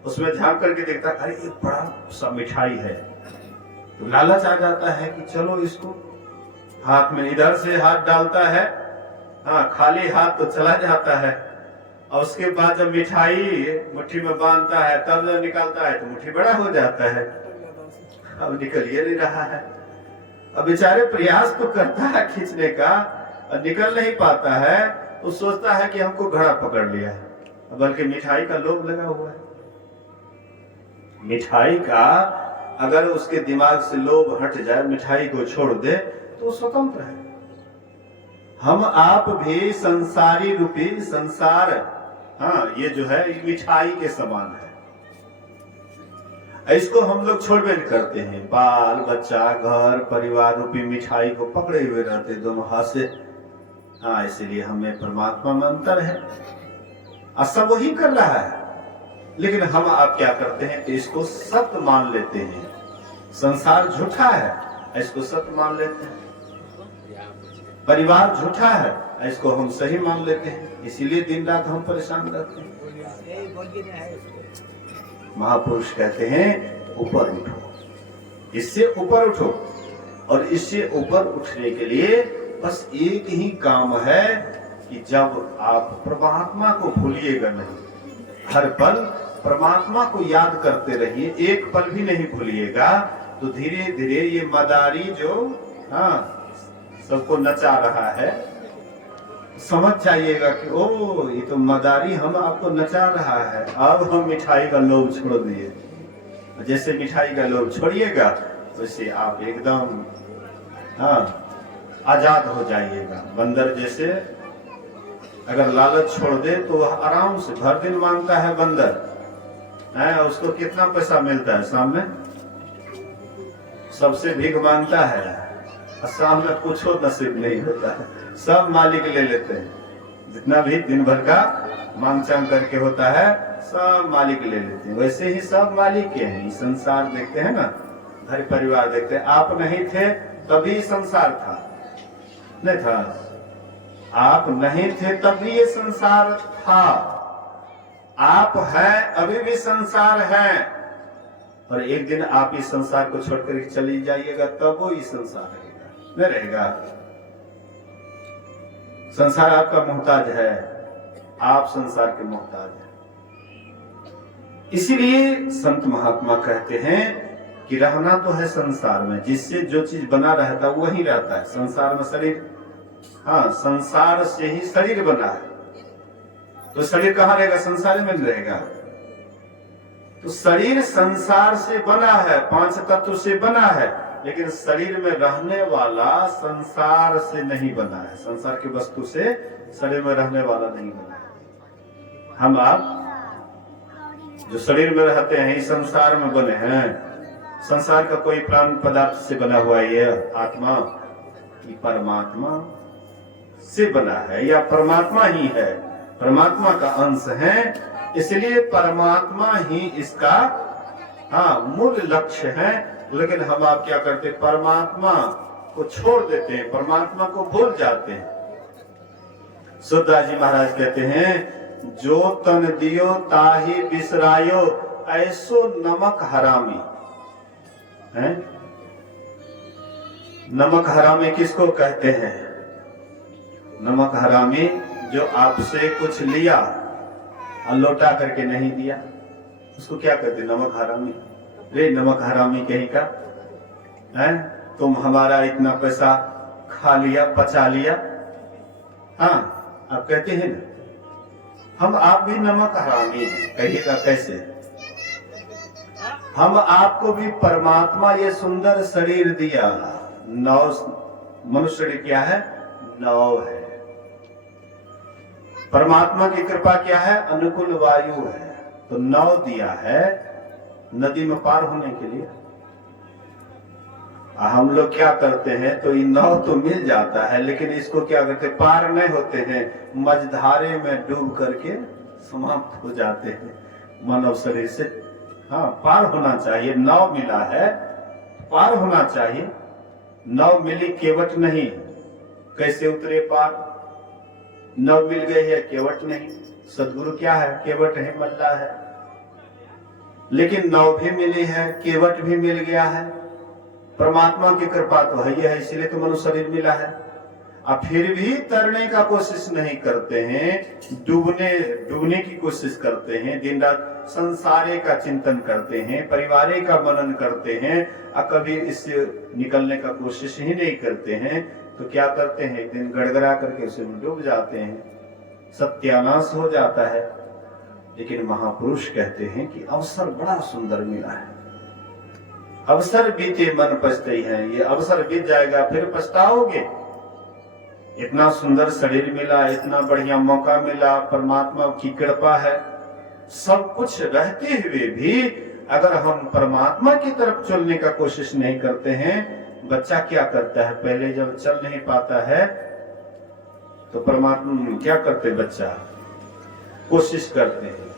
उसमें झांक करके देखता है अरे एक बड़ा सा मिठाई है, तो लालच आ जाता है कि चलो इसको, हाथ में इधर से हाथ डालता है, खाली हाथ तो चला जाता है, और उसके बाद जब मिठाई मुट्ठी में बांधता है तब जब निकालता है तो मुट्ठी बड़ा हो जाता है, अब निकल ये नहीं रहा है। अब बेचारे प्रयास तो करता है खींचने का, और निकल नहीं पाता है, तो सोचता है कि हमको घड़ा पकड़ लिया है, बल्कि मिठाई का लोभ लगा हुआ है। मिठाई का अगर उसके दिमाग से लोभ हट जाए, मिठाई को छोड़ दे, तो स्वतंत्र है। हम आप भी संसारी रूपी संसार, हाँ, ये जो है ये मिठाई के समान है। इसको हम लोग छोड़बे नहीं करते हैं। बाल बच्चा, घर परिवार रूपी मिठाई को पकड़े हुए रहते दोनों हाथ से। हाँ, इसीलिए हमें परमात्मा में अंतर है, सब वही कर रहा है। लेकिन हम आप क्या करते हैं कि इसको सत्य मान लेते हैं। संसार झूठा है, इसको सत्य मान लेते हैं। परिवार झूठा है, इसको हम सही मान लेते हैं। इसीलिए दिन रात हम परेशान रहते हैं। महापुरुष कहते हैं ऊपर उठो, इससे ऊपर उठो। और इससे ऊपर उठने के लिए बस एक ही काम है कि जब आप परमात्मा को भूलिएगा नहीं, हर पल परमात्मा को याद करते रहिए, एक पल भी नहीं भूलिएगा, तो धीरे धीरे ये मदारी जो सबको नचा रहा है, समझ जाइएगा कि ओ ये तो मदारी हम आपको नचा रहा है। अब हम मिठाई का लोभ छोड़ दिए। जैसे मिठाई का लोभ छोड़िएगा वैसे आप एकदम आजाद हो जाइएगा। बंदर जैसे अगर लालच छोड़ दे तो आराम से भर दिन मांगता है बंदर, उसको कितना पैसा मिलता है शाम में? सबसे भीख मांगता है, शाम में कुछ नसीब नहीं होता है, सब मालिक ले लेते हैं। जितना भी दिन भर का मांग चांग करके होता है सब मालिक ले लेते हैं। वैसे ही सब मालिक के हैं। संसार देखते हैं ना, घर परिवार देखते हैं। आप नहीं थे तभी संसार था, नहीं था? आप नहीं थे तभी ये संसार था। आप हैं अभी भी संसार है, और एक दिन आप इस संसार को छोड़कर चली जाइएगा तब वो इस संसार रहेगा, नहीं रहेगा। संसार आपका मोहताज है, आप संसार के मोहताज हैं। इसीलिए संत महात्मा कहते हैं कि रहना तो है संसार में, जिससे जो चीज बना रहता है वही रहता है। संसार में शरीर, संसार से ही शरीर बना है, तो शरीर कहाँ रहेगा? संसार में रहेगा। तो शरीर संसार से बना है, 5 तत्व से बना है, लेकिन शरीर में रहने वाला संसार से नहीं बना है। संसार की वस्तु से शरीर में रहने वाला नहीं बना है। हम आप जो शरीर में रहते हैं इस संसार में बने हैं। संसार का कोई प्राण पदार्थ से बना हुआ ये आत्मा, ये परमात्मा से बना है, या परमात्मा ही है, परमात्मा का अंश है। इसलिए परमात्मा ही इसका मूल लक्ष्य है। लेकिन हम आप क्या करते हैं? परमात्मा को छोड़ देते हैं, परमात्मा को भूल जाते हैं। सुखदास जी महाराज कहते हैं, जो तन दियो ताही बिसरायो, ऐसो नमक हरामी है। नमक हरामी किसको कहते हैं? नमक हरामी जो आपसे कुछ लिया और लौटा करके नहीं दिया, उसको क्या कहते? नमक हरामी। रे नमक हरामी कहीं का है, तुम हमारा इतना पैसा खा लिया, पचा लिया। आप कहते हैं ना, हम आप भी नमक हरामी हैं। कहिएगा कैसे? हम आपको भी परमात्मा ये सुंदर शरीर दिया, मनुष्य शरीर क्या है? नौ है। परमात्मा की कृपा क्या है? अनुकूल वायु है। तो 9 दिया है नदी में पार होने के लिए। हम लोग क्या करते हैं? तो ये 9 तो मिल जाता है, लेकिन इसको क्या करते? पार नहीं होते हैं, मझधारे में डूब करके समाप्त हो जाते हैं मानव शरीर से। पार होना चाहिए। 9 मिला है, पार होना चाहिए। 9 मिली केवट नहीं, कैसे उतरे पार? 9 मिल गई है, केवट नहीं। सदगुरु क्या है? केवट है, मल्ला है। लेकिन 9 भी मिली है, केवट भी मिल गया है। परमात्मा की कृपा तो है, है इसीलिए तो मनुष्य शरीर मिला है। अब फिर भी तरने का कोशिश नहीं करते हैं, डूबने की कोशिश करते हैं। दिन रात संसारे का चिंतन करते हैं, परिवारे का मनन करते हैं, और कभी इससे निकलने का कोशिश ही नहीं करते हैं। तो क्या करते हैं? एक दिन गड़गड़ा करके उसे डूब जाते हैं, सत्यानाश हो जाता है। लेकिन महापुरुष कहते हैं कि अवसर बड़ा सुंदर मिला है। अवसर बीते मन पछते हैं, ये अवसर बीत जाएगा फिर पछताओगे। इतना सुंदर शरीर मिला, इतना बढ़िया मौका मिला, परमात्मा की कृपा है। सब कुछ रहते हुए भी अगर हम परमात्मा की तरफ चलने का कोशिश नहीं करते हैं, बच्चा क्या करता है, पहले जब चल नहीं पाता है तो परमात्मा क्या करते, बच्चा कोशिश करते हैं,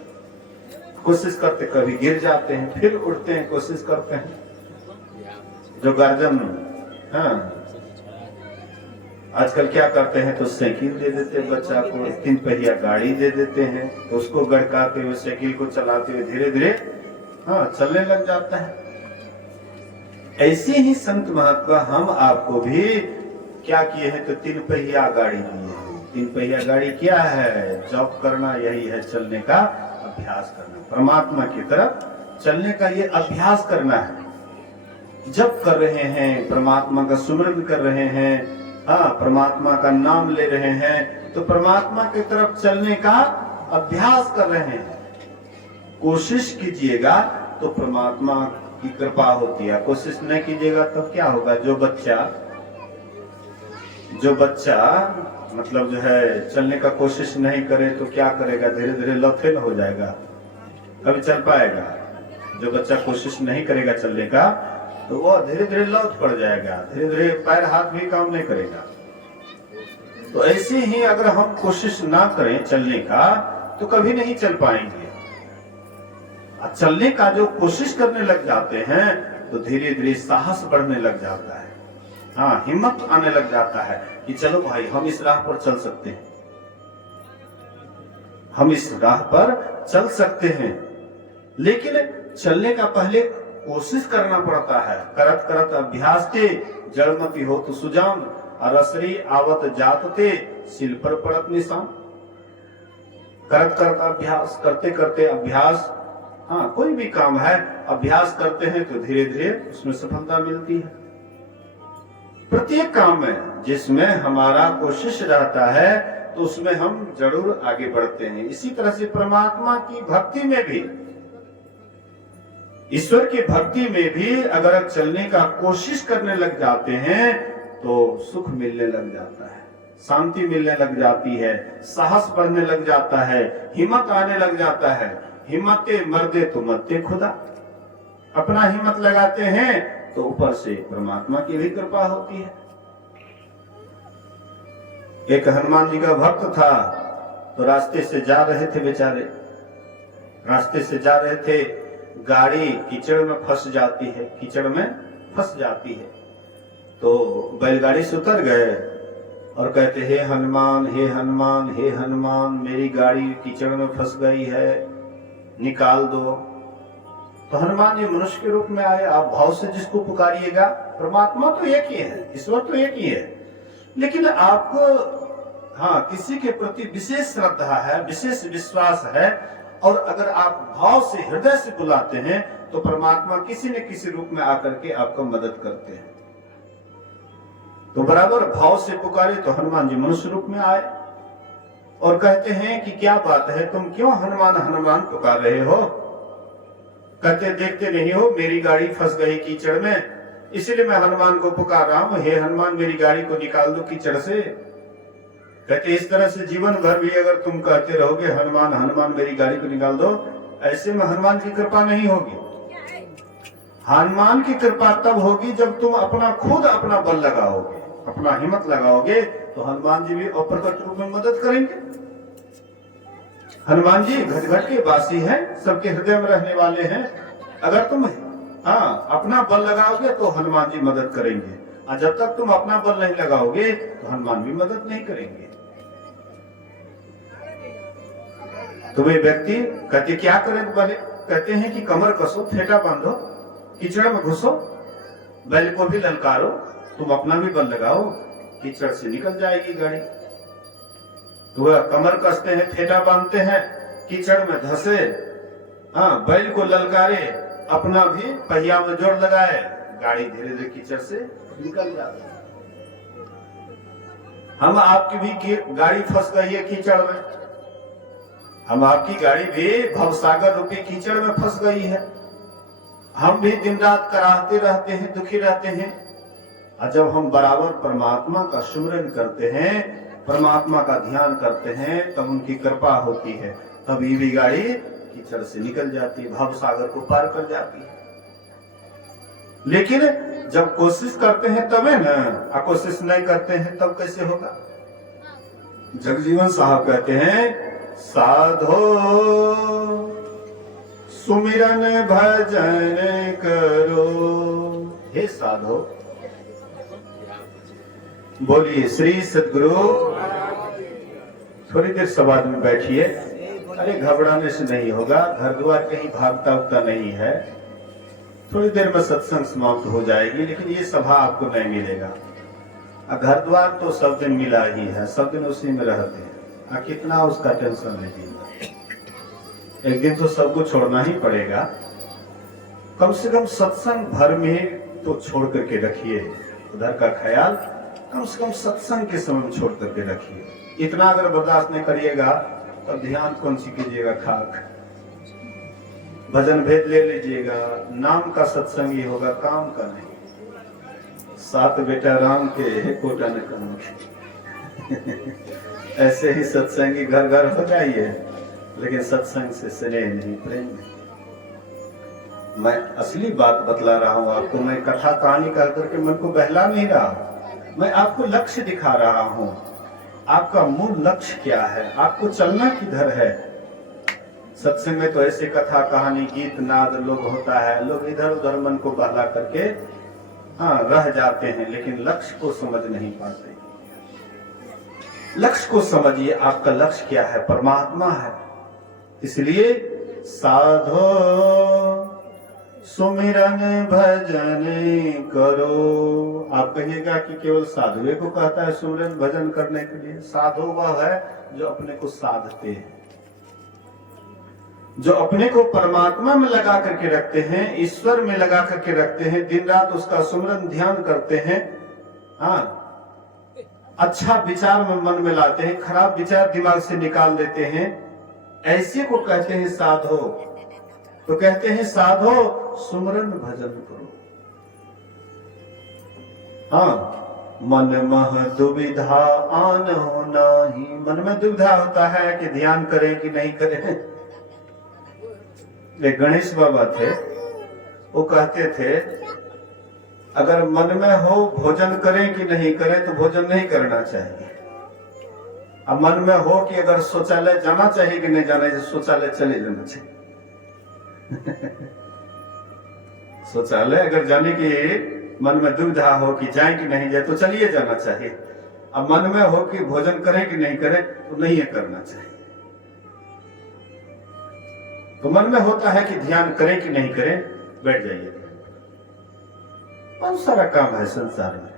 कोशिश करते, कभी गिर जाते हैं, फिर उठते हैं, कोशिश करते हैं। जो गार्जियन आजकल क्या करते हैं, तो साइकिल दे देते हैं बच्चा को, 3 पहिया गाड़ी दे देते हैं, तो उसको गड़काते हुए साइकिल को चलाते हुए धीरे धीरे चलने लग जाता है। ऐसे ही संत महात्मा हम आपको भी क्या किए हैं, तो 3 पहिया गाड़ी दिए हैं। 3 पहिया गाड़ी क्या है, जॉब करना, यही है चलने का अभ्यास करना, परमात्मा की तरफ चलने का ये अभ्यास करना है। जब कर रहे हैं, परमात्मा का सुमिरन कर रहे हैं, परमात्मा का नाम ले रहे हैं, तो परमात्मा की तरफ चलने का अभ्यास कर रहे हैं। कोशिश कीजिएगा तो परमात्मा की कृपा होती है, कोशिश नहीं कीजिएगा तो क्या होगा। जो बच्चा मतलब जो है चलने का कोशिश नहीं करे तो क्या करेगा, धीरे धीरे लथेल हो जाएगा, कभी चल पाएगा। जो बच्चा कोशिश नहीं करेगा चलने का तो वो धीरे धीरे लौट पड़ जाएगा, धीरे धीरे पैर हाथ भी काम नहीं करेगा। तो ऐसे ही अगर हम कोशिश ना करें चलने का तो कभी नहीं चल पाएंगे। चलने का जो कोशिश करने लग जाते हैं तो धीरे धीरे साहस बढ़ने लग जाता है, हिम्मत आने लग जाता है कि चलो भाई हम इस राह पर चल सकते हैं, हम इस राह पर चल सकते हैं। लेकिन चलने का पहले कोशिश करना पड़ता है। करत करत अभ्यास ते जड़मती हो तो सुजान, अरसरी आवत जातते सिल पर पड़त निशान। करत करत अभ्यास, करते करते अभ्यास, कोई भी काम है अभ्यास करते हैं तो धीरे धीरे उसमें सफलता मिलती है। प्रत्येक काम में जिसमें हमारा कोशिश रहता है तो उसमें हम जरूर आगे बढ़ते हैं। इसी तरह से परमात्मा की भक्ति में भी, ईश्वर की भक्ति में भी अगर चलने का कोशिश करने लग जाते हैं तो सुख मिलने लग जाता है, शांति मिलने लग जाती है, साहस बढ़ने लग जाता है, हिम्मत आने लग जाता है। हिम्मते मर्दे तो मरते खुदा, अपना हिम्मत लगाते हैं तो ऊपर से परमात्मा की भी कृपा होती है। एक हनुमान जी का भक्त था, तो रास्ते से जा रहे थे बेचारे, रास्ते से जा रहे थे, गाड़ी कीचड़ में फंस जाती है, कीचड़ में फंस जाती है। तो बैलगाड़ी से उतर गए और कहते हे हनुमान, हे हनुमान, हे हनुमान, मेरी गाड़ी कीचड़ में फंस गई है, निकाल दो। तो हनुमान जी मनुष्य के रूप में आए, आप भाव से जिसको पुकारिएगा, परमात्मा तो एक ही है, ईश्वर तो एक ही है, लेकिन आपको किसी के प्रति विशेष श्रद्धा है, विशेष विश्वास है, और अगर आप भाव से, हृदय से बुलाते हैं तो परमात्मा किसी न किसी रूप में आकर के आपको मदद करते हैं। तो बराबर भाव से पुकारे तो हनुमान जी मनुष्य रूप में आए और कहते हैं कि क्या बात है, तुम क्यों हनुमान हनुमान पुकार रहे हो? कहते देखते नहीं हो मेरी गाड़ी फंस गई कीचड़ में, इसीलिए मैं हनुमान को पुकार रहा हूं, हे हनुमान मेरी गाड़ी को निकाल दो कीचड़ से। कहते इस तरह से जीवन भर भी अगर तुम कहते रहोगे हनुमान हनुमान मेरी गाड़ी को निकाल दो, ऐसे में हनुमान की कृपा नहीं होगी। हनुमान की कृपा तब होगी जब तुम खुद अपना बल लगाओगे, अपना हिम्मत लगाओगे, तो हनुमान जी भी अप्रकट रूप में मदद करेंगे। हनुमान जी घट घट के वासी हैं, सबके हृदय में रहने वाले हैं। अगर तुम अपना बल लगाओगे तो हनुमान जी मदद करेंगे, और जब तक तुम अपना बल नहीं लगाओगे तो हनुमान भी मदद नहीं करेंगे। तो वे व्यक्ति कहते क्या करें वाले, कहते हैं कि कमर कसो, फेटा बांधो, कीचड़ में घुसो, बैल को भी ललकारो, तुम अपना भी बल लगाओ, कीचड़ से निकल जाएगी गाड़ी। तो वह कमर कसते हैं, फेटा बांधते हैं, कीचड़ में धसे, बैल को ललकारे, अपना भी पहिया में जोर लगाए, गाड़ी धीरे धीरे कीचड़ से निकल जाती है। हम आपकी भी गाड़ी फंस गई है कीचड़ में, हम आपकी गाड़ी भी भवसागर रूपी कीचड़ में फंस गई है। हम भी दिन रात कराहते रहते हैं, दुखी रहते हैं। और जब हम बराबर परमात्मा का सुमिरन करते हैं, परमात्मा का ध्यान करते हैं, तब उनकी कृपा होती है, तब ये भी गाड़ी कीचड़ से निकल जाती है, भवसागर को पार कर जाती है। लेकिन जब कोशिश करते हैं तबे ना, और कोशिश नहीं करते हैं तब कैसे होगा। जगजीवन साहब कहते हैं, साधो सुमिरन भजन करो। हे साधो, बोलिए श्री सद्गुरु। थोड़ी देर समाज में बैठिए। अरे घबराने से नहीं होगा, घर द्वार कहीं भागता उगता नहीं है। थोड़ी देर में सत्संग समाप्त हो जाएगी, लेकिन ये सभा आपको नहीं मिलेगा। घर द्वार तो सब दिन मिला ही है, सब दिन उसी में रहते हैं। कितना उसका टेंशन नहीं, एक दिन तो सबको छोड़ना ही पड़ेगा। कम से कम सत्संग भर में तो छोड़ करके रखिए, उधर का ख्याल कम से कम सत्संग के समय में छोड़ करके रखिए। इतना अगर बर्दाश्त नहीं करिएगा तब ध्यान कौन सी कीजिएगा, खाक। भजन भेद ले लीजिएगा, नाम का सत्संग ही होगा, काम का नहीं। 7 बेटा राम के कोटा न करूं। ऐसे ही सत्संगी घर घर हो जाइए, लेकिन सत्संग से स्नेह नहीं, प्रेम नहीं। मैं असली बात बतला रहा हूं आपको। मैं कथा कहानी कह करके मन को बहला नहीं रहा, मैं आपको लक्ष्य दिखा रहा हूं। आपका मूल लक्ष्य क्या है, आपको चलना किधर है। सत्संग में तो ऐसे कथा कहानी गीत नाद लोग होता है, लोग इधर उधर मन को बहला करके रह जाते हैं, लेकिन लक्ष्य को समझ नहीं पाते। लक्ष्य को समझिए, आपका लक्ष्य क्या है, परमात्मा है। इसलिए साधो सुमिरन भजन करो। आप कहिएगा कि केवल साधुए को कहता है सुमिरन भजन करने के लिए। साधु वह है जो अपने को साधते हैं, जो अपने को परमात्मा में लगा करके रखते हैं, ईश्वर में लगा करके रखते हैं, दिन रात उसका सुमिरन ध्यान करते हैं। अच्छा विचार में मन में लाते हैं, खराब विचार दिमाग से निकाल देते हैं। ऐसे को कहते हैं साधो। तो कहते हैं साधो सुमिरन भजन करो। मन मह दुविधा आन होना ही। मन में दुविधा होता है कि ध्यान करें कि नहीं करें। एक गणेश बाबा थे, वो कहते थे अगर मन में हो भोजन करें कि नहीं करें तो भोजन नहीं करना चाहिए। अब मन में हो कि अगर शौचालय जाना चाहिए कि नहीं जाना चाहिए, शौचालय चले जाना चाहिए। शौचालय अगर जाने की मन में दुविधा हो कि जाए कि नहीं जाए तो चलिए जाना चाहिए। अब मन में हो कि भोजन करें कि नहीं करें तो नहीं करना चाहिए। तो मन में होता है कि ध्यान करें कि नहीं करें, बैठ जाइए। बहुत सारा काम है संसार में,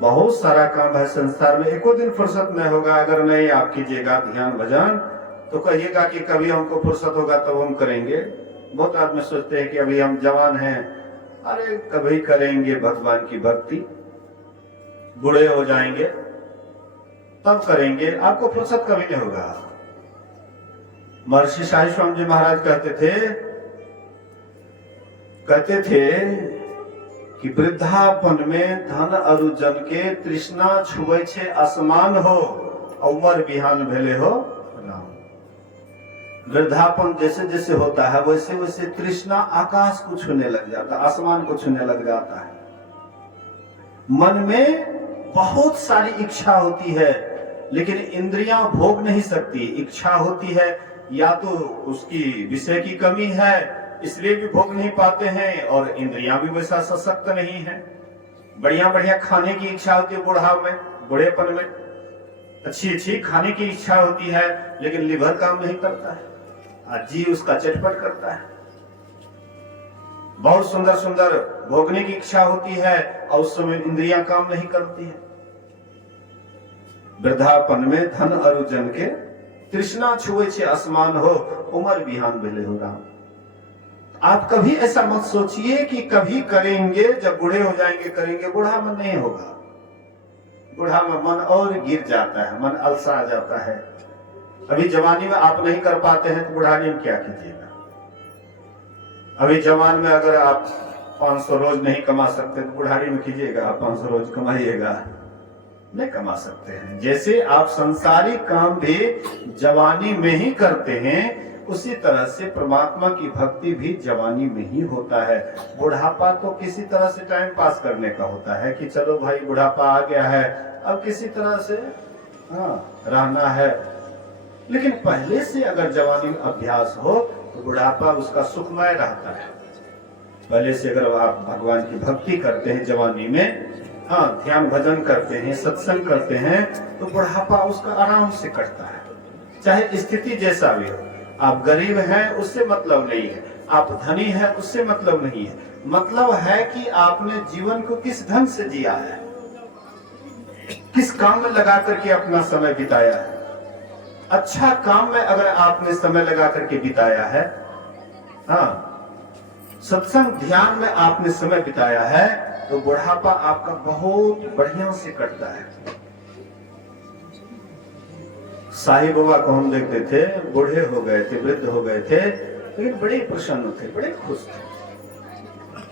बहुत सारा काम है संसार में। एको दिन फुर्सत नहीं होगा अगर नहीं आप कीजिएगा ध्यान भजन, तो कहिएगा कि कभी हमको फुर्सत होगा तब हम करेंगे। बहुत आदमी सोचते हैं कि अभी हम जवान हैं, अरे कभी करेंगे भगवान की भक्ति, बूढ़े हो जाएंगे तब करेंगे, आपको फुर्सत कभी नहीं होगा। महर्षि साई स्वामी जी महाराज कहते थे कि वृद्धापन में धन अरु जन के तृष्णा छुए छे आसमान हो, उमर बिहान भेले हो राम। वृद्धापन जैसे जैसे होता है वैसे वैसे तृष्णा आकाश को छूने लग जाता है, आसमान को छूने लग जाता है। मन में बहुत सारी इच्छा होती है, लेकिन इंद्रियां भोग नहीं सकती। इच्छा होती है, या तो उसकी विषय की कमी है इसलिए भी भोग नहीं पाते हैं, और इंद्रियां भी वैसा सशक्त नहीं है। बढ़िया बढ़िया खाने की इच्छा होती है बुढ़ाव में, बूढ़ेपन में अच्छी अच्छी खाने की इच्छा होती है, लेकिन लिवर काम नहीं करता है, जी उसका चटपट करता है। बहुत सुंदर सुंदर भोगने की इच्छा होती है और उस समय इंद्रियां काम नहीं करती है। वृद्धापन में धन अरु जन के तृष्णा छुए छे आसमान हो, उमर बिहान भेले हो राम। आप कभी ऐसा मत सोचिए कि कभी करेंगे, जब बूढ़े हो जाएंगे करेंगे। बूढ़ा मन नहीं होगा, बूढ़ा में मन और गिर जाता है, मन अलसा जाता है, अभी जवानी में आप नहीं कर पाते हैं तो बुढ़ानी में क्या कीजिएगा। अभी जवान में अगर आप 500 रोज नहीं कमा सकते तो बुढ़ानी में कीजिएगा, आप 500 रोज कमाइएगा, नहीं कमा सकते हैं। जैसे आप संसारी काम भी जवानी में ही करते हैं, उसी तरह से परमात्मा की भक्ति भी जवानी में ही होता है। बुढ़ापा तो किसी तरह से टाइम पास करने का होता है कि चलो भाई बुढ़ापा आ गया है, अब किसी तरह से रहना है। लेकिन पहले से अगर जवानी में अभ्यास हो तो बुढ़ापा उसका सुखमय रहता है। पहले से अगर आप भगवान की भक्ति करते हैं जवानी में, ध्यान भजन करते हैं, सत्संग करते हैं, तो बुढ़ापा उसका आराम से कटता है, चाहे स्थिति जैसा भी हो। आप गरीब हैं उससे मतलब नहीं है, आप धनी हैं उससे मतलब नहीं है। मतलब है कि आपने जीवन को किस ढंग से जिया है, किस काम में लगा करके अपना समय बिताया है। अच्छा काम में अगर आपने समय लगा करके बिताया है, सत्संग ध्यान में आपने समय बिताया है, तो बुढ़ापा आपका बहुत बढ़िया से कटता है। साईं बाबा को हम देखते थे, बूढ़े हो गए थे, वृद्ध हो गए थे, लेकिन बड़े प्रसन्न थे, बड़े खुश थे,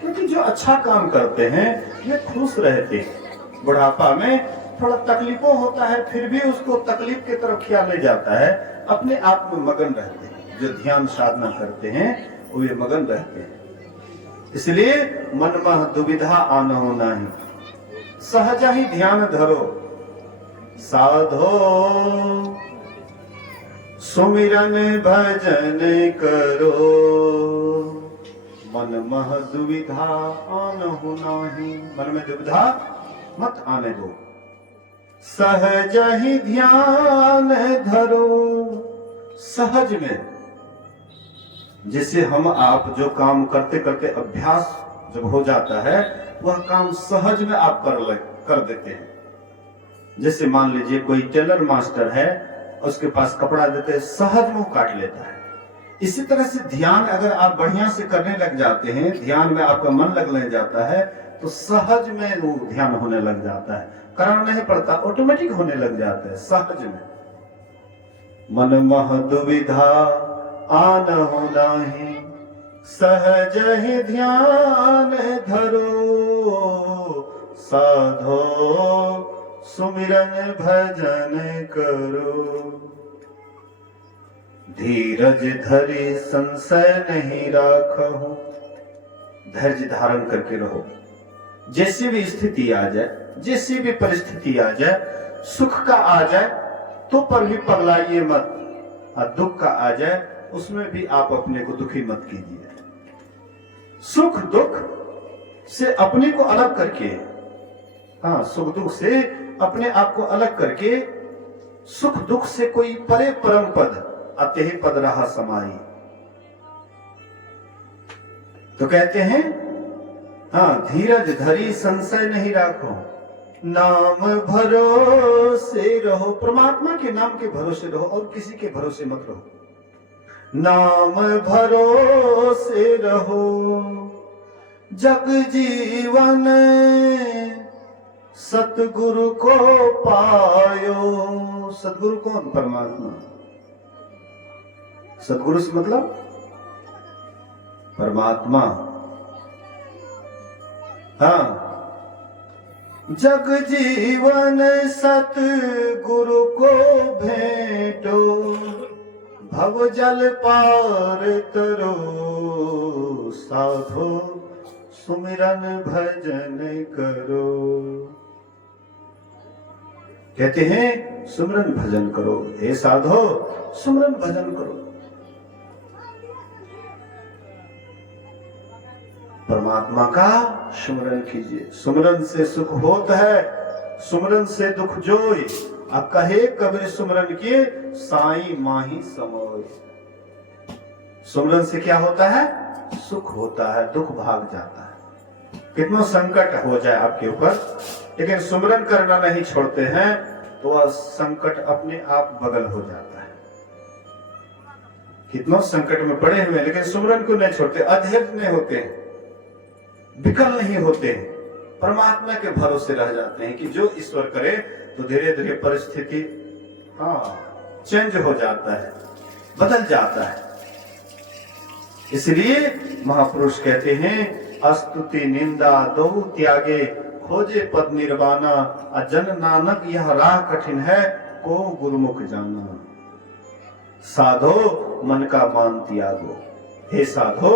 क्योंकि जो अच्छा काम करते हैं वे खुश रहते हैं। बुढ़ापा में थोड़ा तकलीफों होता है, फिर भी उसको तकलीफ की तरफ ख्याल नहीं जाता है, अपने आप में मगन रहते हैं। जो ध्यान साधना करते हैं वो ये मगन रहते हैं। इसलिए मन मह दुविधा आनो नाही, सहज ही ध्यान धरो, साधो सुमिरन भजन करो, मन मह दुविधा आनो नाही, मन में दुविधा मत आने दो, सहज ही ध्यान धरो। सहज में, जैसे हम आप जो काम करते करते अभ्यास जब हो जाता है, वह काम सहज में आप कर देते हैं। जैसे मान लीजिए कोई टेलर मास्टर है, उसके पास कपड़ा देते हैं, सहज में काट लेता है। इसी तरह से ध्यान अगर आप बढ़िया से करने लग जाते हैं, ध्यान में आपका मन लगने जाता है, तो सहज में वो ध्यान होने लग जाता है, करना नहीं पड़ता, ऑटोमेटिक होने लग जाता है सहज में। मन मह दुविधा आन हो नाही, सहज ही ध्यान धरो, साधो सुमिरन भजन करो। धीरज धरि संशय नहीं राखो, धैर्य धारण करके रहो। जैसी भी स्थिति आ जाए, जैसी भी परिस्थिति आ जाए, सुख का आ जाए तो पर भी पगलाइए मत, और दुख का आ जाए उसमें भी आप अपने को दुखी मत कीजिए। सुख दुख से अपने को अलग करके, सुख दुख से अपने आप को अलग करके, सुख दुख से कोई परे परम पद अते ही पद रहा समाई। तो कहते हैं धीरज धरी संशय नहीं राखो, नाम भरोसे रहो। परमात्मा के नाम के भरोसे रहो और किसी के भरोसे मत रहो। नाम भरोसे रहो, जग जीवन सतगुरु को पायो। सतगुरु कौन? परमात्मा। सतगुरु से मतलब परमात्मा। जग जीवन सतगुरु को भेंटो, भव जल पार तरो, साधो सुमिरन भजन करो। कहते हैं सुमिरन भजन करो, हे साधो सुमिरन भजन करो। परमात्मा का सुमिरन कीजिए। सुमिरन से सुख होता है, सुमिरन से दुख जोई। अब कहे कबीर सुमिरन किए, साईं माही समोई। सुमिरन से क्या होता है? सुख होता है, दुख भाग जाता है। कितना संकट हो जाए आपके ऊपर, लेकिन सुमिरन करना नहीं छोड़ते हैं तो वह संकट अपने आप बगल हो जाता है। कितना संकट में पड़े हुए लेकिन सुमिरन को नहीं छोड़ते, अधैर्य नहीं होते हैं, विकल नहीं होते, परमात्मा के भरोसे रह जाते हैं कि जो ईश्वर करे। तो धीरे धीरे परिस्थिति चेंज हो जाता है, बदल जाता है। इसलिए महापुरुष कहते हैं अस्तुति निंदा दो त्यागे, खोजे पद निर्वाणा, अजन नानक यह राह कठिन है, को गुरुमुख जाना। साधो मन का मान त्यागो, हे साधो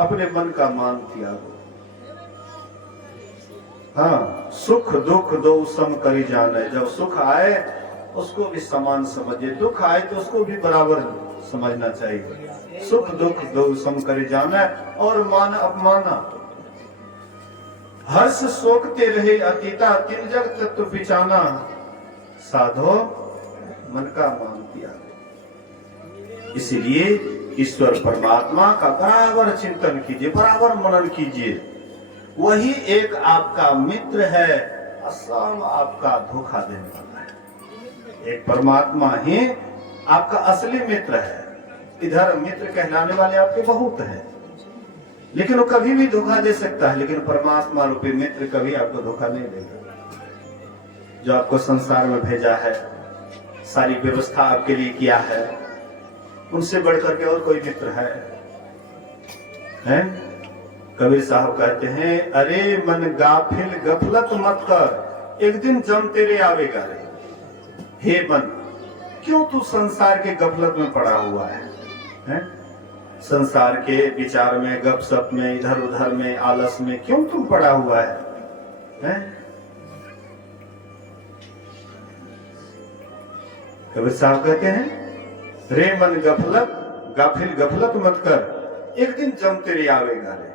अपने मन का मान त्यागो। हाँ, सुख दुख दो सम करी जाने, जब सुख आए उसको भी समान समझिए, दुख आए तो उसको भी बराबर समझना चाहिए। सुख दुख दो सम करी जाना और मान अपमाना। हर्ष शोकते रहे अतीता, तीन जग तत्व पिचाना। साधो मन का मान त्यागो। इसीलिए ईश्वर परमात्मा का बराबर चिंतन कीजिए, बराबर मनन कीजिए। वही एक आपका मित्र है, असम आपका धोखा देने वाला है। एक परमात्मा ही आपका असली मित्र है। इधर मित्र कहलाने वाले आपके बहुत हैं, लेकिन वो कभी भी धोखा दे सकता है, लेकिन परमात्मा रूपी मित्र कभी आपको धोखा नहीं देगा। जो आपको संसार में भेजा है, सारी व्यवस्था आपके लिए किया है, उनसे बढ़कर के और कोई मित्र है? कबीर साहब कहते हैं, अरे मन गाफिल गफलत मत कर, एक दिन जम तेरे आवेगा रे। हे मन, क्यों तू संसार के गफलत में पड़ा हुआ है? संसार के विचार में, गपसप में, इधर उधर में, आलस में क्यों तुम पड़ा हुआ है? कबीर साहब कहते हैं, रे मन गाफिल गफलत मत कर, एक दिन जम तेरे आवेगा रे।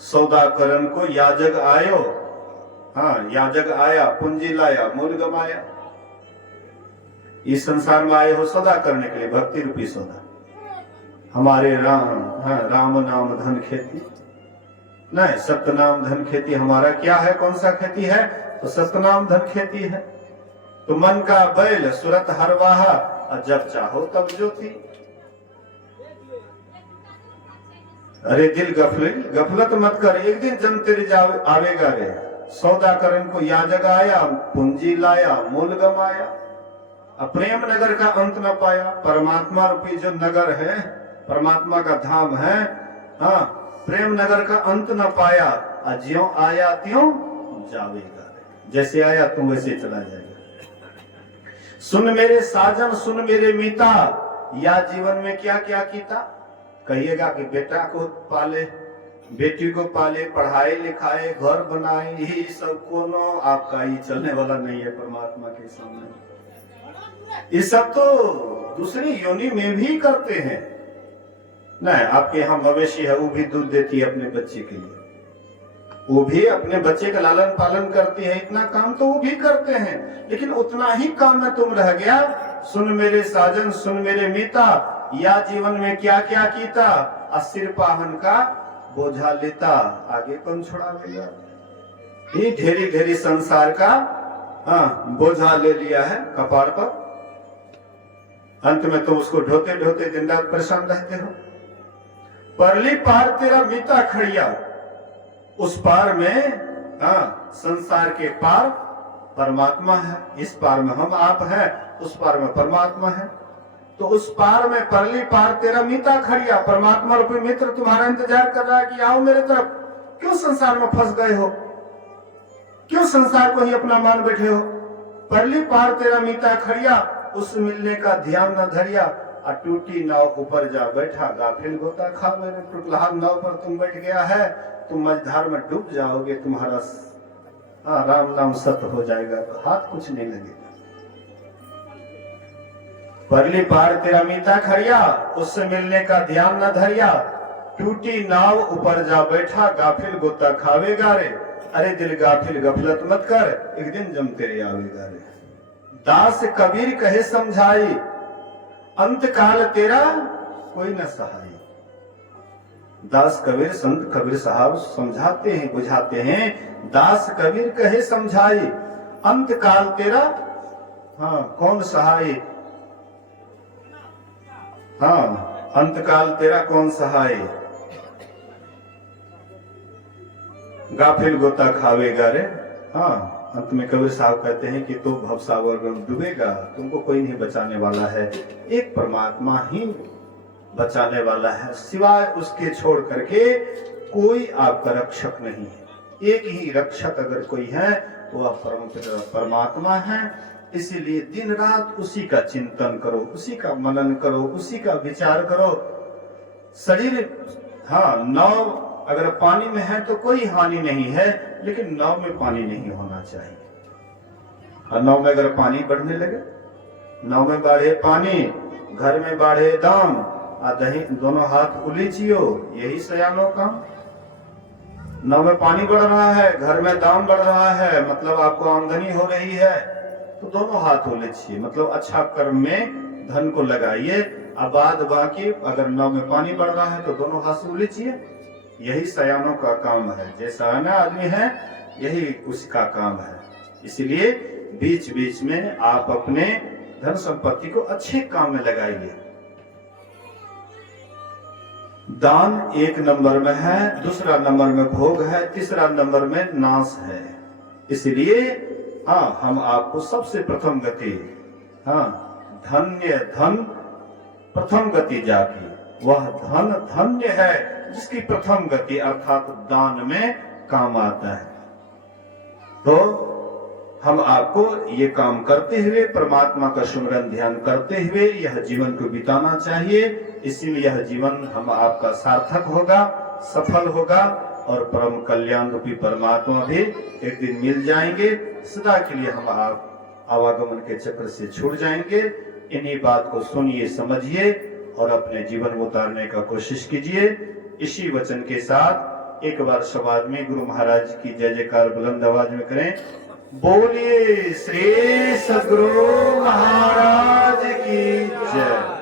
सौदा करन को याजक आयो, हाँ याजक आया, पूंजी लाया, मूल गमाया। इस संसार में आए हो सौदा करने के लिए, भक्ति रूपी सौदा। हमारे राम, हाँ राम नाम धन खेती, नहीं सत्य नाम धन खेती। हमारा क्या है, कौन सा खेती है? तो सत्य नाम धन खेती है। तो मन का बैल सुरत हरवाहा, और जब चाहो तब ज्योति। अरे दिल गफलत मत कर, एक दिन जम तेरे आवेगा रे। सौदा करन को याजक आया, पूंजी लाया, मूल गमाया। प्रेम नगर का अंत न पाया। परमात्मा रूपी जो नगर है, परमात्मा का धाम है, हाँ प्रेम नगर का अंत न पाया। ज्यों आया त्यों जावेगा, जैसे आया तुम वैसे चला जाएगा। सुन मेरे साजन सुन मेरे मीता, या जीवन में क्या क्या कीता। कहिएगा कि बेटा को पाले, बेटी को पाले, पढ़ाए लिखाए, घर बनाए, यही सब कोनो आपका ही चलने वाला नहीं है परमात्मा के सामने। ये सब तो दूसरी योनि में भी करते हैं। नहीं, आपके यहाँ मवेशी है, वो भी दूध देती है अपने बच्चे के लिए, वो भी अपने बच्चे का लालन पालन करती है, इतना काम तो वो भी करते हैं। लेकिन उतना ही काम में तुम रह गया। सुन मेरे साजन सुन मेरे मीता, या जीवन में क्या क्या कीता। सिर पाहन का बोझा लेता, आगे कौन छुड़ावेगा। ये ढेरी ढेरी संसार का बोझा ले लिया है कपार पर। अंत में तुम उसको ढोते ढोते दिन रात परेशान रहते हो। परली पार तेरा मीता खड़िया, उस पार में संसार के पार परमात्मा है, इस पार में हम आप हैं, उस पार में परमात्मा है। तो उस पार में परली पार तेरा मीता खड़िया, परमात्मा रूपी मित्र तुम्हारा इंतजार कर रहा है कि आओ मेरे तरफ। क्यों संसार में फंस गए हो, क्यों संसार को ही अपना मान बैठे हो। परली पार तेरा मीता खड़िया, उस मिलने का ध्यान न धरिया। टूटी नाव ऊपर जा बैठा, गाफिल गोता खा मेरे। टुटलहार नाव पर तुम बैठ गया है, तुम मझधार में डूब जाओगे, तुम्हारा राम नाम सत्य हो जाएगा तो हाथ कुछ नहीं लगेगा। परली पार तेरा मीता खड़िया, उससे मिलने का ध्यान न धरिया। टूटी नाव ऊपर जा बैठा, गाफिल गोता खावेगा रे। अरे दिल गाफिल गफलत मत कर, एक दिन जम तेरे आवेगा रे। दास कबीर कहे समझाई, अंत काल तेरा कोई न सहाय। दास कबीर संत कबीर साहब समझाते हैं, बुझाते हैं। दास कबीर कहे समझाई, अंत काल तेरा कौन सहाय। अंत काल तेरा कौन सहाय। गाफिल गोता खावेगा रे। अंत में कबीर साहब कहते हैं कि तू भवसागर में डूबेगा, तुमको कोई नहीं बचाने वाला है, एक परमात्मा ही बचाने वाला है, सिवाय उसके छोड़ करके कोई आपका रक्षक नहीं है। एक ही रक्षक अगर कोई है तो वह परम पिता परमात्मा है। इसीलिए दिन रात उसी का चिंतन करो, उसी का मनन करो, उसी का विचार करो। शरीर, हाँ, नाव अगर पानी में है तो कोई हानि नहीं है, लेकिन नाव में पानी नहीं होना चाहिए। और नाव में अगर पानी बढ़ने लगे, नाव में बाढ़े पानी, घर में बाढ़े दाम, दही दोनों हाथ उलीचियो, यही सयानो काम। नाव में पानी बढ़ रहा है, घर में दाम बढ़ रहा है, मतलब आपको आमदनी हो रही है, तो दोनों हाथ उलीचिए, मतलब अच्छा कर्म में धन को लगाइए। अब बाद बाकी अगर नाव में पानी बढ़ रहा है तो दोनों हाथ से उलीचिए, यही सयानों का काम है। जैसा सयाना आदमी है यही उसका काम है। इसलिए बीच बीच में आप अपने धन संपत्ति को अच्छे काम में लगाइए। दान एक नंबर में है, दूसरा नंबर में भोग है, तीसरा नंबर में नाश है। इसलिए हाँ, हम आपको सबसे प्रथम गति, हाँ, धन्य धन प्रथम गति जाकी, वह धन धन्य है जिसकी प्रथम गति अर्थात दान में काम आता है। तो हम आपको ये काम करते हुए, परमात्मा का सुमिरन ध्यान करते हुए यह जीवन को बिताना चाहिए। इसी में यह जीवन हम आपका सार्थक होगा, सफल होगा, और परम कल्याण रूपी परमात्मा भी एक दिन मिल जाएंगे। सदा के लिए हम आप आवागमन के चक्र से छूट जाएंगे। इन्हीं बात को सुनिए, समझिए और अपने जीवन में उतारने का कोशिश कीजिए। इसी वचन के साथ एक बार सब आदमी गुरु महाराज की जय जयकार बुलंद आवाज में करें। बोलिए श्री सद्गुरु महाराज की जय।